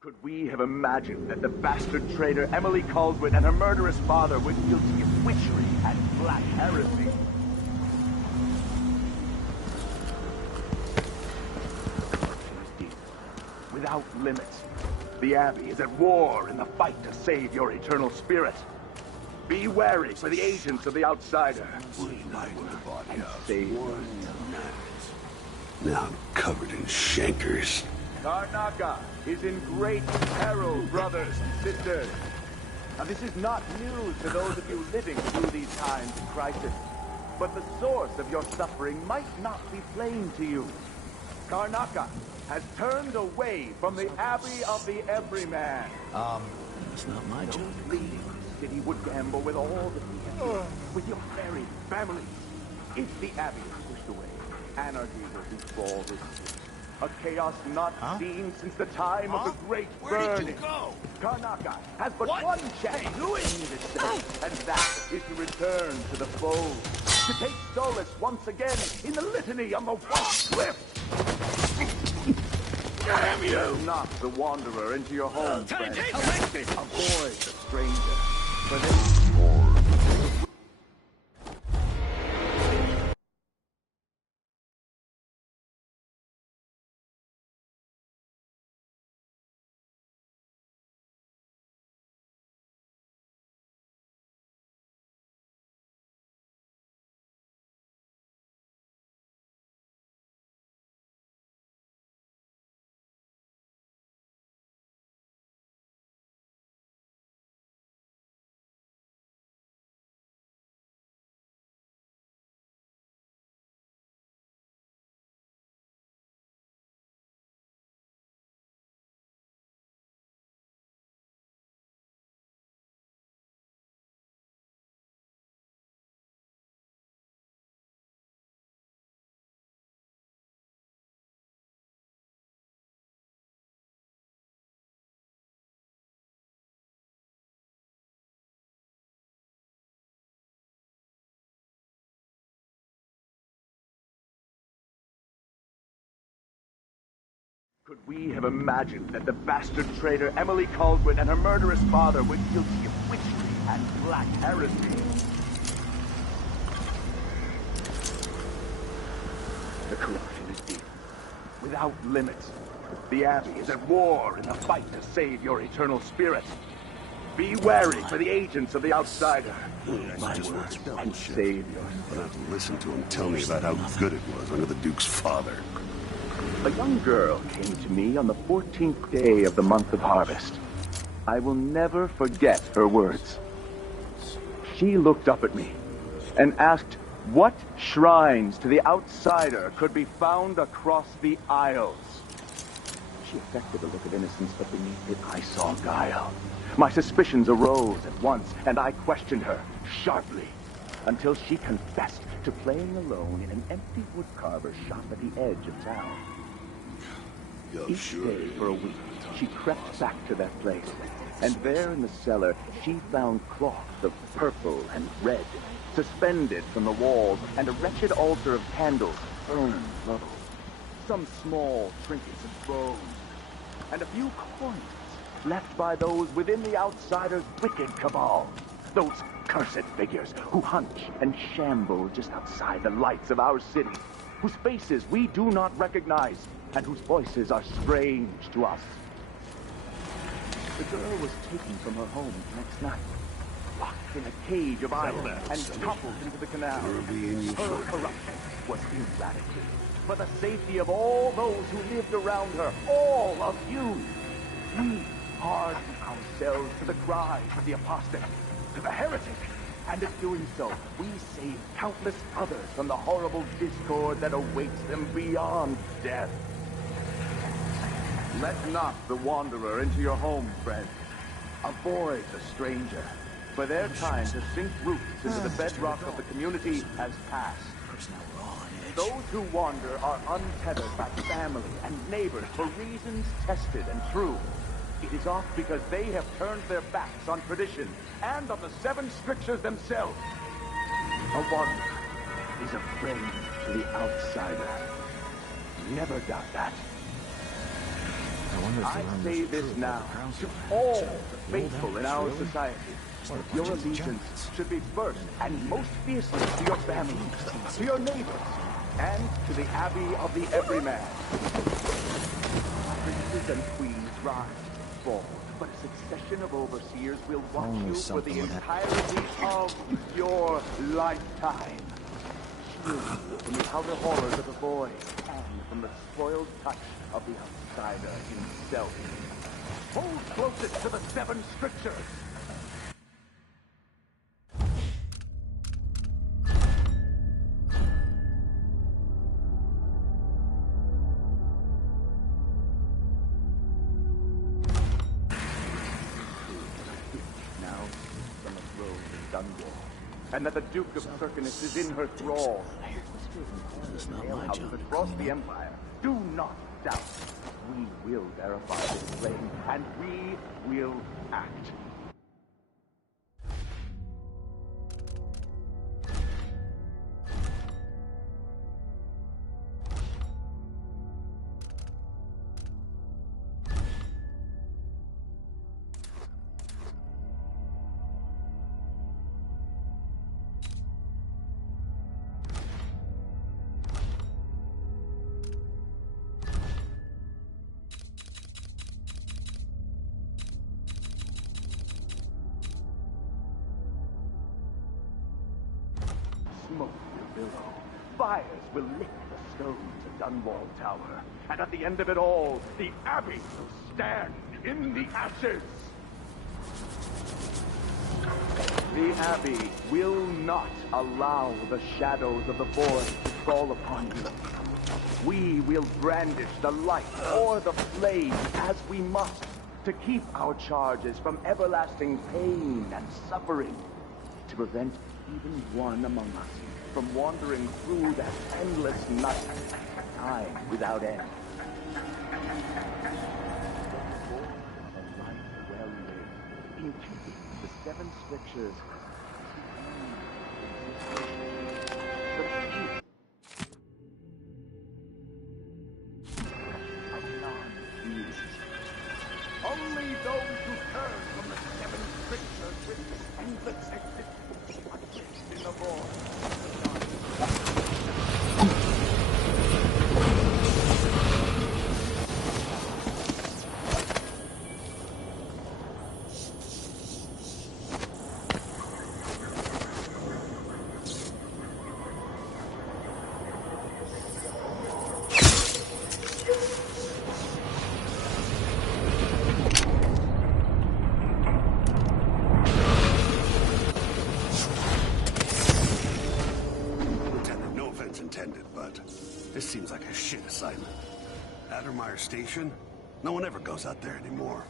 Could we have imagined that the bastard traitor Emily Caldwin and her murderous father were guilty of witchery and black heresy? Without limits, the Abbey is at war in the fight to save your eternal spirit. Be wary for the agents of the Outsider. And save Now I'm covered in chancres. Karnaka is in great peril, brothers and sisters. Now, this is not news to those of you living through these times of crisis, but the source of your suffering might not be plain to you. Karnaka has turned away from the Abbey of the Everyman. It's not my job. Leading the city would gamble with all the people, with your very families. If the Abbey is pushed away, anarchy will befall this city. A chaos not seen since the time of the Great Burning. Where did you go? Karnaka has but one chance to end itself, and that is to return to the fold, to take solace once again in the litany on the White Cliff. Damn you! Knock the wanderer into your home, friend. Avoid the stranger, for this could we have imagined that the bastard traitor Emily Caldwin and her murderous father were guilty of witchery and black heresy? The corruption is deep, without limits. The Abbey is at war in the fight to save your eternal spirit. Be wary for the agents of the Outsider. And save your But I've listened to him tell me about how good it was under the Duke's father. A young girl came to me on the 14th day of the month of harvest. I will never forget her words. She looked up at me and asked what shrines to the outsider could be found across the Isles. She affected a look of innocence, but beneath it I saw guile. My suspicions arose at once, and I questioned her sharply until she confessed to playing alone in an empty woodcarver shop at the edge of town. Each day for a week, she crept back to that place, and there in the cellar, she found cloth of purple and red, suspended from the walls, and a wretched altar of candles burned low. Some small trinkets of bones, and a few coins left by those within the outsider's wicked cabal. Those cursed figures who hunch and shamble just outside the lights of our city, whose faces we do not recognize, and whose voices are strange to us. The girl was taken from her home the next night, locked in a cage of iron, and toppled into the canal. Her corruption was eradicated for the safety of all those who lived around her, all of you. We hardened ourselves to the cries of the apostate, to the heretic, and in doing so, we saved countless others from the horrible discord that awaits them beyond death. Let not the wanderer into your home, friend. Avoid the stranger, for their time to sink roots into the bedrock of the community has passed. Those who wander are untethered by family and neighbors for reasons tested and true. It is oft because they have turned their backs on tradition and on the 7 strictures themselves. A wanderer is a friend to the outsider. Never doubt that. I say this now to all the faithful in our society. Your allegiance should be first and most fiercely to your family, to your neighbors, and to the Abbey of the Everyman. Princes and queens rise, fall, but a succession of overseers will watch you for the entirety of your lifetime. Shield you from the outer horrors of the void, and from the spoiled touch of the outsider himself. Hold closest to the 7 strictures. And that the Duke of Circinus is in her thrall. Alehouses across the Empire. Do not doubt. We will verify this claim, and we will act. Smoke will billow. Fires will lick the stones of Dunwall Tower. And at the end of it all, the Abbey will stand in the ashes. The Abbey will not allow the shadows of the forest to fall upon you. We will brandish the light or the flame as we must to keep our charges from everlasting pain and suffering, to prevent even one among us from wandering through that endless night, time without end. And life well lived, in keeping with the 7 strictures. Only those who turn from the 7 strictures witness endless existence, adrift in the void. Addermeyer Station? No one ever goes out there anymore.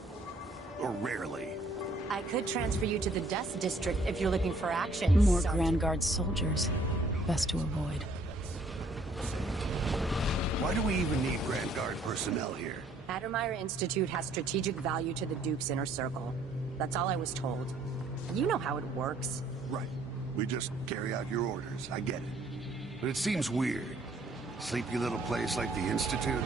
Or rarely. I could transfer you to the Dust District if you're looking for action. More Sergeant. Grand Guard soldiers. Best to avoid. Why do we even need Grand Guard personnel here? Addermeyer Institute has strategic value to the Duke's inner circle. That's all I was told. You know how it works. Right. We just carry out your orders. I get it. But it seems weird. Sleepy little place like the Institute.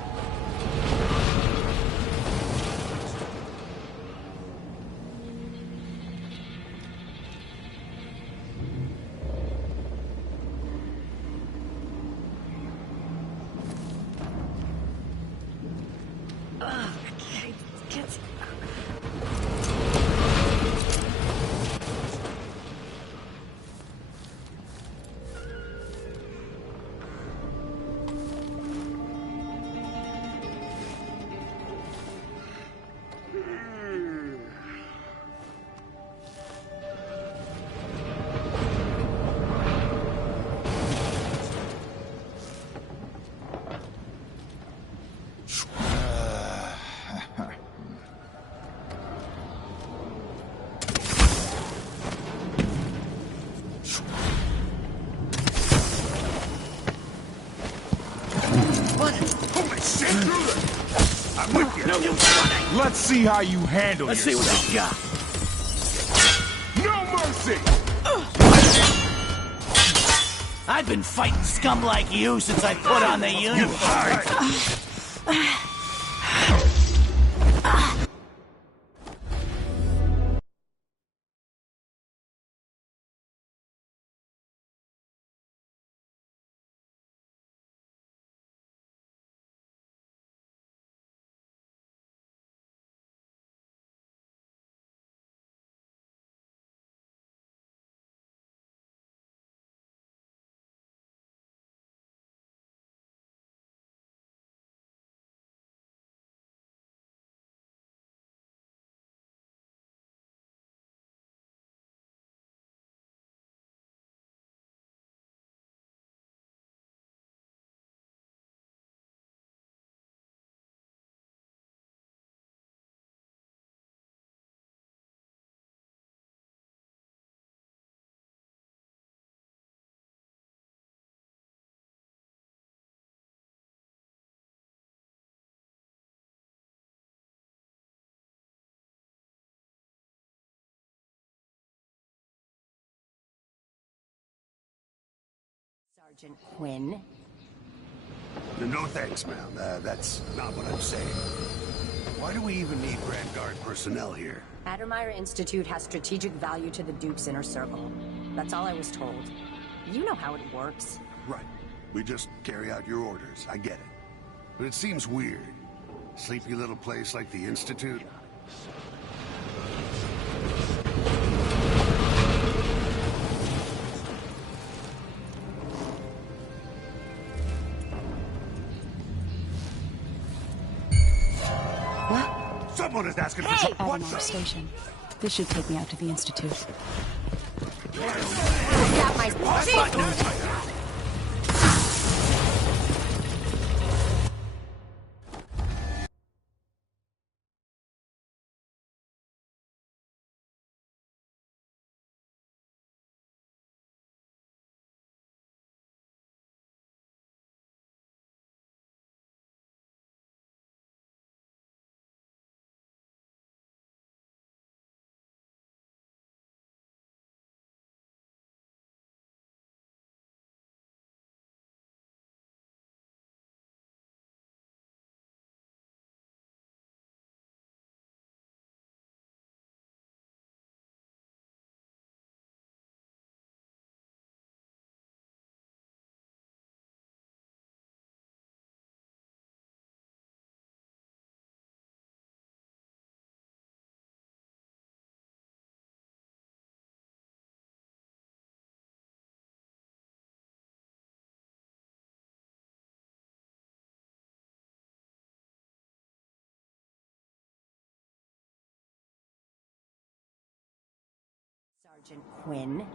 Let's see how you handle Let's see what you got. No mercy! I've been fighting scum like you since I put on the uniform. Sergeant Quinn. No thanks, ma'am. That's not what I'm saying. Why do we even need Grand Guard personnel here? Addermeyer Institute has strategic value to the Duke's inner circle. That's all I was told. You know how it works. Right. We just carry out your orders. I get it. But it seems weird. Sleepy little place like the Institute. Someone is asking for something. Addermeyer Station. This should take me out to the Institute. Got my Sergeant Quinn.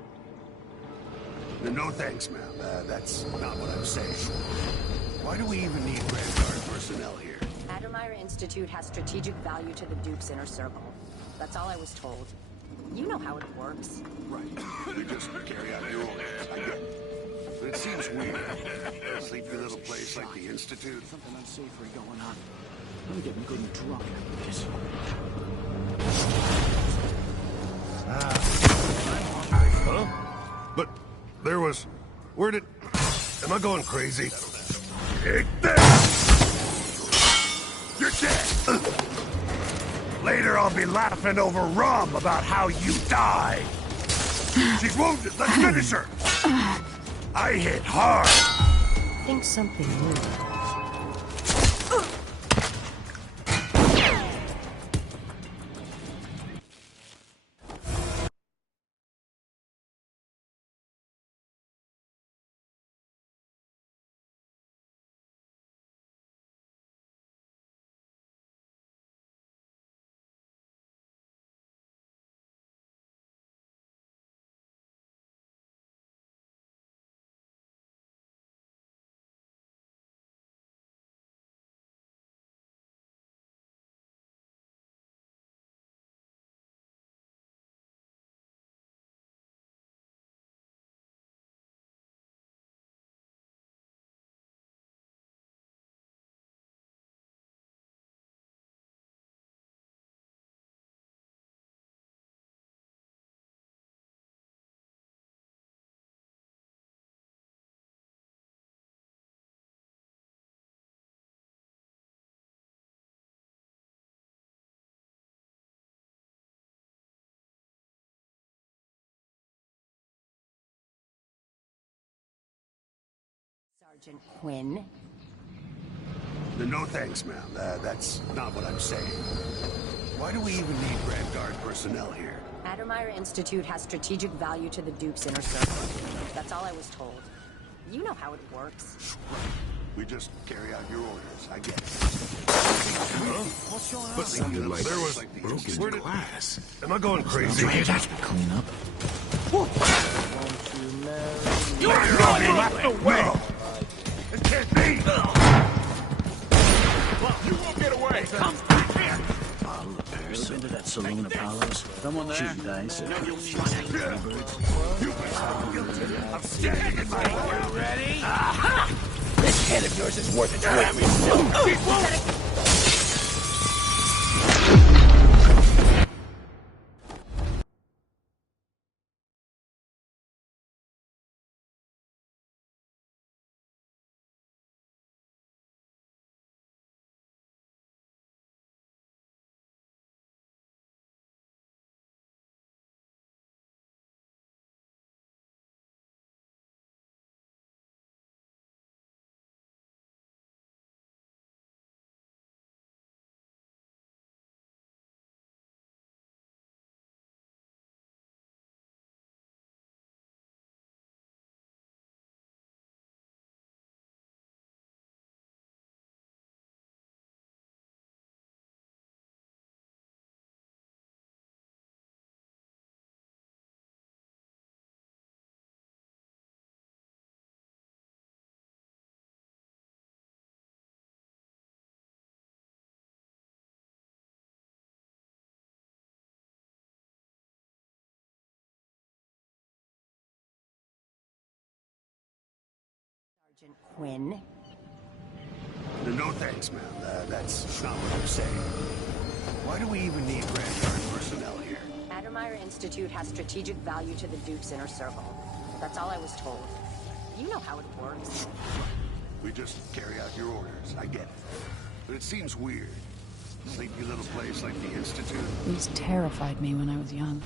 No thanks, ma'am. That's not what I'm saying. Why do we even need Grand Guard personnel here? Addermeyer Institute has strategic value to the Duke's inner circle. That's all I was told. You know how it works. Right. You just carry out your orders. I get it. But it seems weird. A sleepy little place like the Institute. Something unsavory going on. I'm getting good and drunk after this. Huh? But there was... Where did... Am I going crazy? Take this! You're dead! Later I'll be laughing over rum about how you died. She's wounded. Let's finish her. I hit hard. I think something moved. Sergeant Quinn? No thanks, ma'am. That's not what I'm saying. Why do we even need Grand Guard personnel here? Addermeyer Institute has strategic value to the Duke's inner circle. That's all I was told. You know how it works. We just carry out your orders. I get it. What's going on? But Sounded like there was broken glass. Am I going crazy? That's been clean up. You're left away! It can't be! You won't get away! Come back here! Bottle of Paris. Been to that saloon, Apollo's? Someone there? Shooting dice. I'm standing in my way. Ready? This head of yours is worth its weight in silver. Sergeant Quinn? No thanks, ma'am. That's not what I'm saying. Why do we even need Grand Guard personnel here? Addermeyer Institute has strategic value to the Duke's inner circle. That's all I was told. You know how it works. We just carry out your orders. I get it. But it seems weird. Sleepy little place like the Institute. These terrified me when I was young.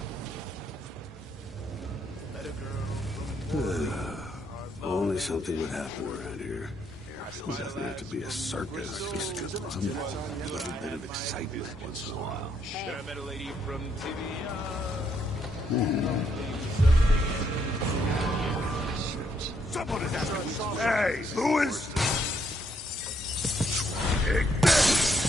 Only something would happen around here. It doesn't have to be a circus. Just a good rum, a little bit of excitement once in a while. I met a lady from TV. Someone is asking. Hey, Lewis! Take this!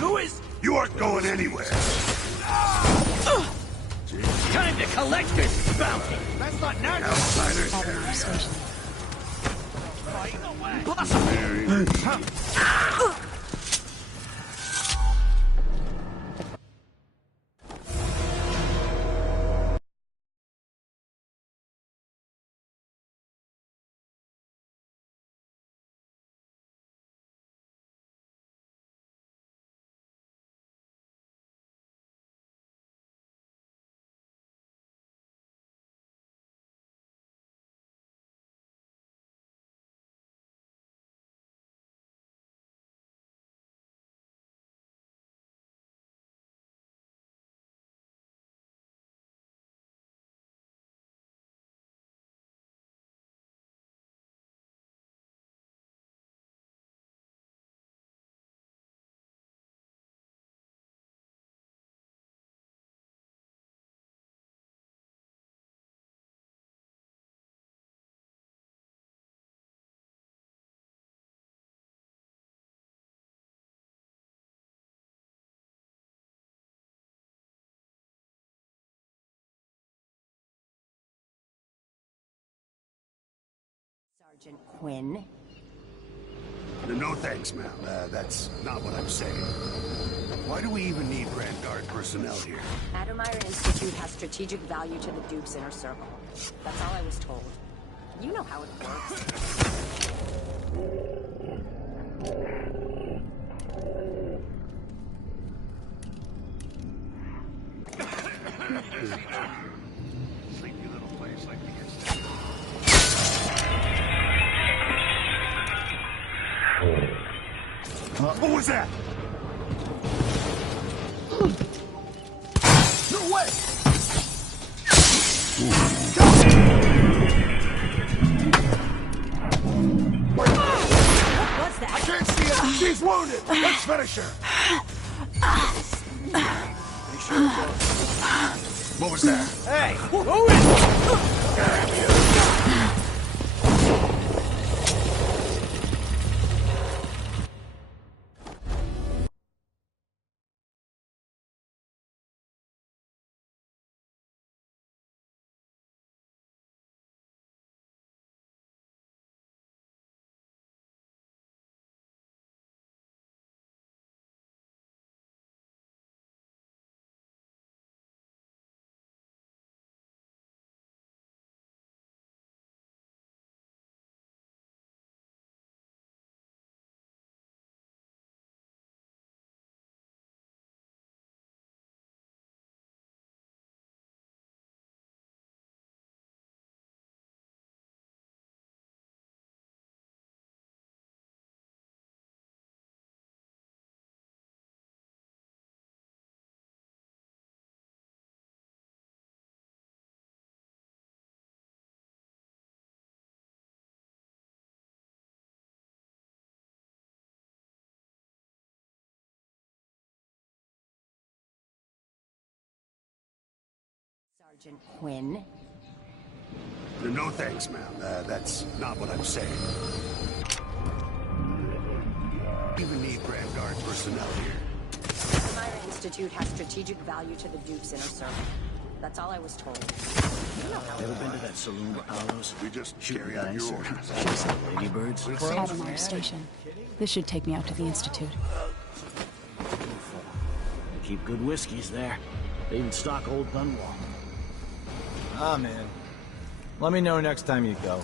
Lewis! You aren't going anywhere. Time to collect this bounty! That's not natural! Outsiders. Sergeant Quinn? No thanks, ma'am. That's not what I'm saying. Why do we even need Grand Guard personnel here? Adomire Institute has strategic value to the Duke's inner circle. That's all I was told. You know how it works. Sleepy little place like the What was that? No way! What's that? I can't see her! She's wounded! Let's finish her! What was that? Hey! Move it! Sergeant Quinn? No thanks, ma'am. That's not what I'm saying. Even need Grand Guard personnel here. Adomire Institute has strategic value to the Duke's inner circle. That's all I was told. You know how Ever been to that saloon, Paolo's? We just Shoot carry out your orders. Chase the ladybirds. Adomire Station. This should take me out to the Institute. They keep good whiskeys there. They even stock old Dunwall. Ah, man. Let me know next time you go.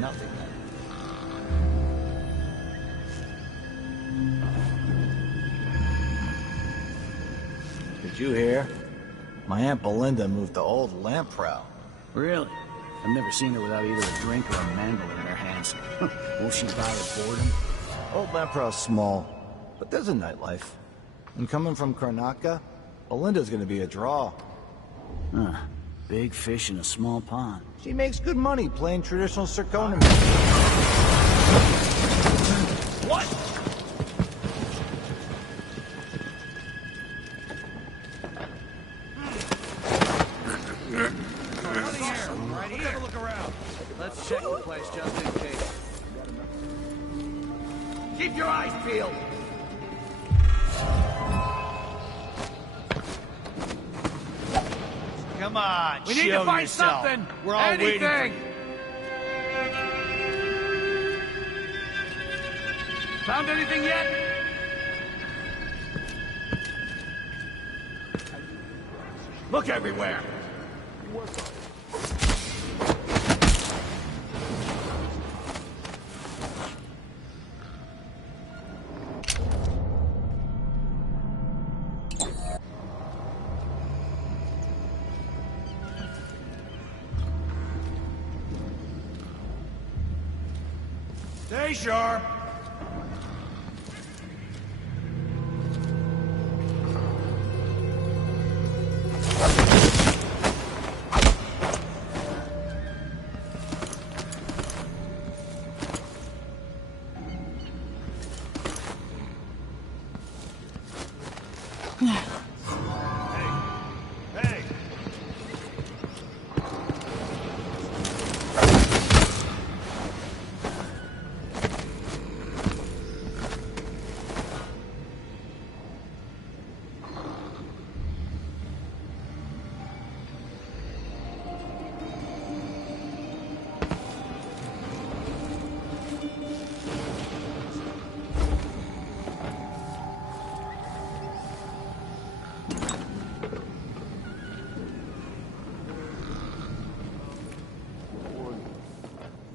Nothing. Did you hear? My Aunt Belinda moved to old Lamprow. Really? I've never seen her without either a drink or a mandolin in her hands. Will she die of boredom? Old Lamprow's small, but there's a nightlife. And coming from Karnataka, Belinda's gonna be a draw. Huh. Big fish in a small pond. She makes good money playing traditional Circona. What? Let's check the place just in case. Keep your eyes peeled. Come on, We need to show find yourself. something. We're all waiting for Anything. you. Found anything yet? Look everywhere. Stay sharp. Hey!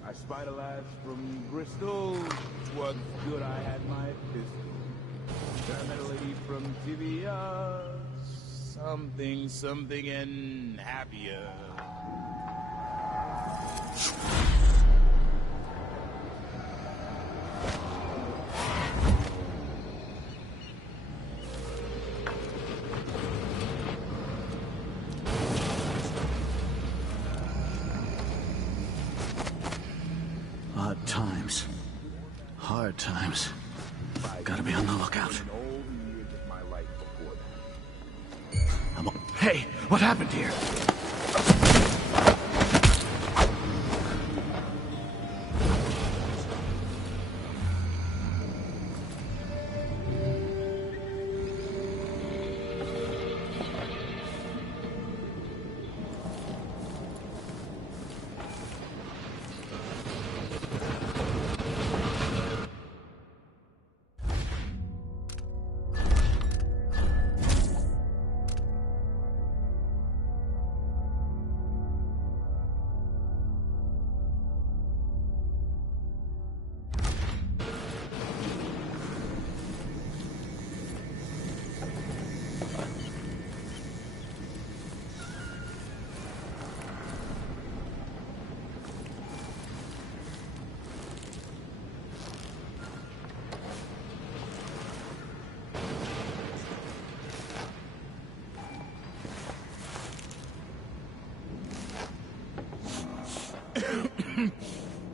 I spied a lad from Bristol. Wasn't good, I had my pistol. I met a lady from Tibia. Something and happier. Odd times. Hard times. Gotta be on the lookout. Hey, what happened here?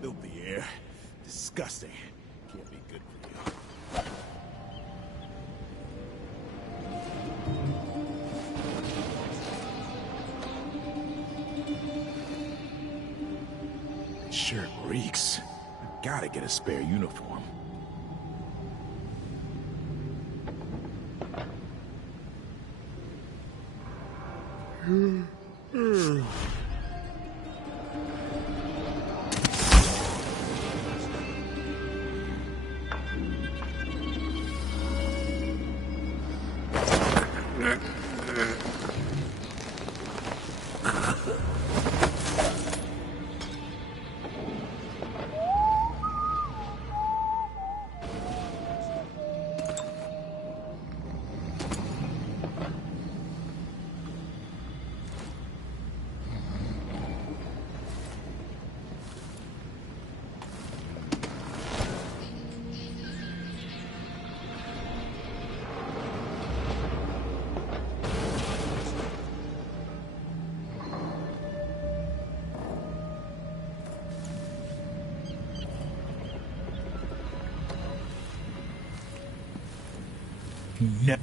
Filthy air. Disgusting. Can't be good for you. Shirt reeks. I gotta get a spare uniform. No.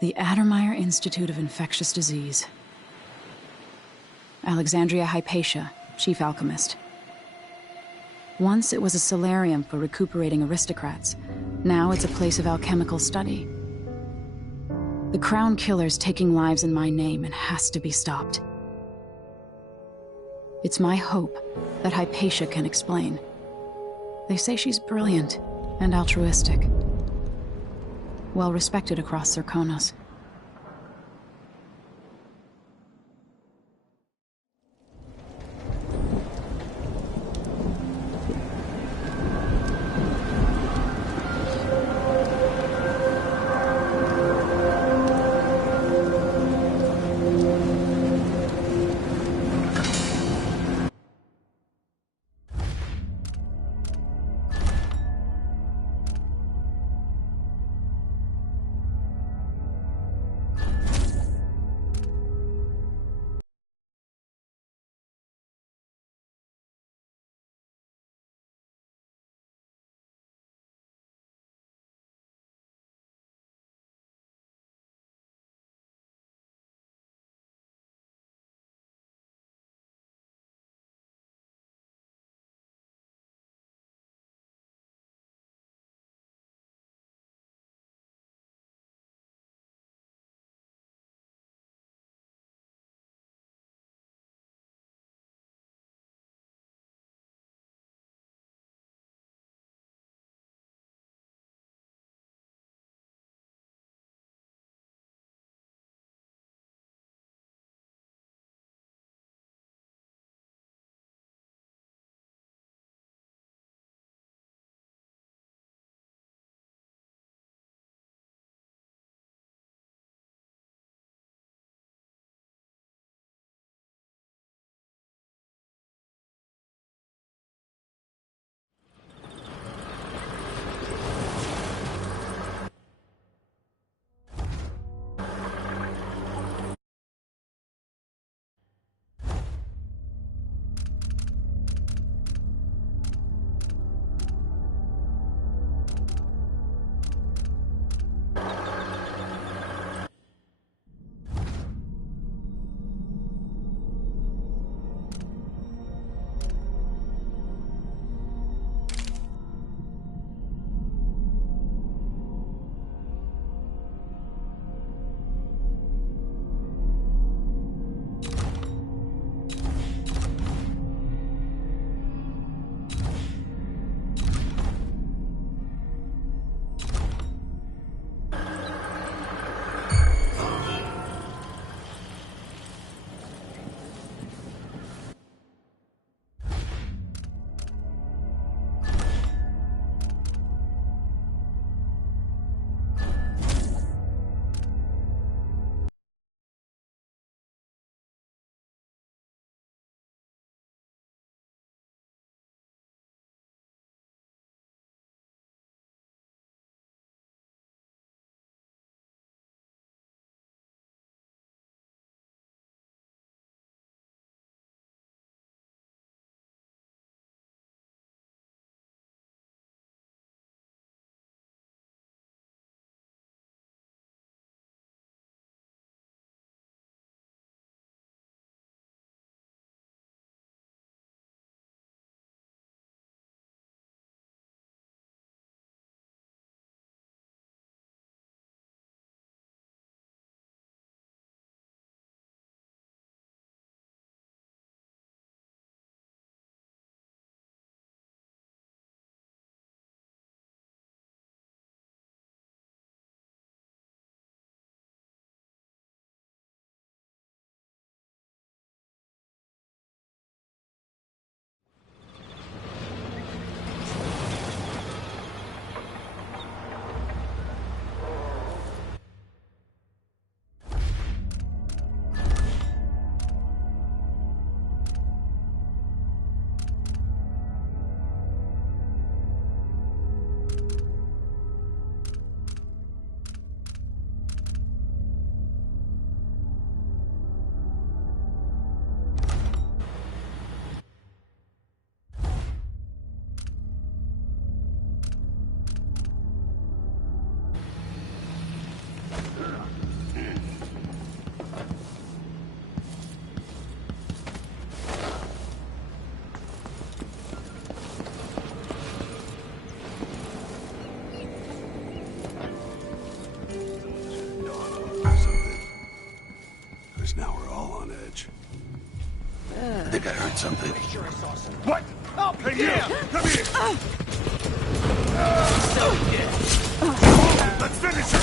The Addermeyer Institute of Infectious Disease. Alexandria Hypatia, chief alchemist. Once it was a solarium for recuperating aristocrats. Now it's a place of alchemical study. The Crown Killer's taking lives in my name and has to be stopped. It's my hope that Hypatia can explain. They say she's brilliant and altruistic. Well respected across Serkonos. think I heard something. What? Hey, you! Come here! Let's finish her!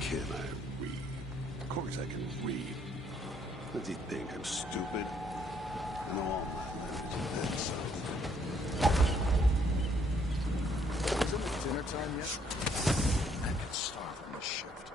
Can I read? Of course I can read. Does he think I'm stupid? I know all my letters are dead, so... Isn't it dinner time yet? I could starve on the shift.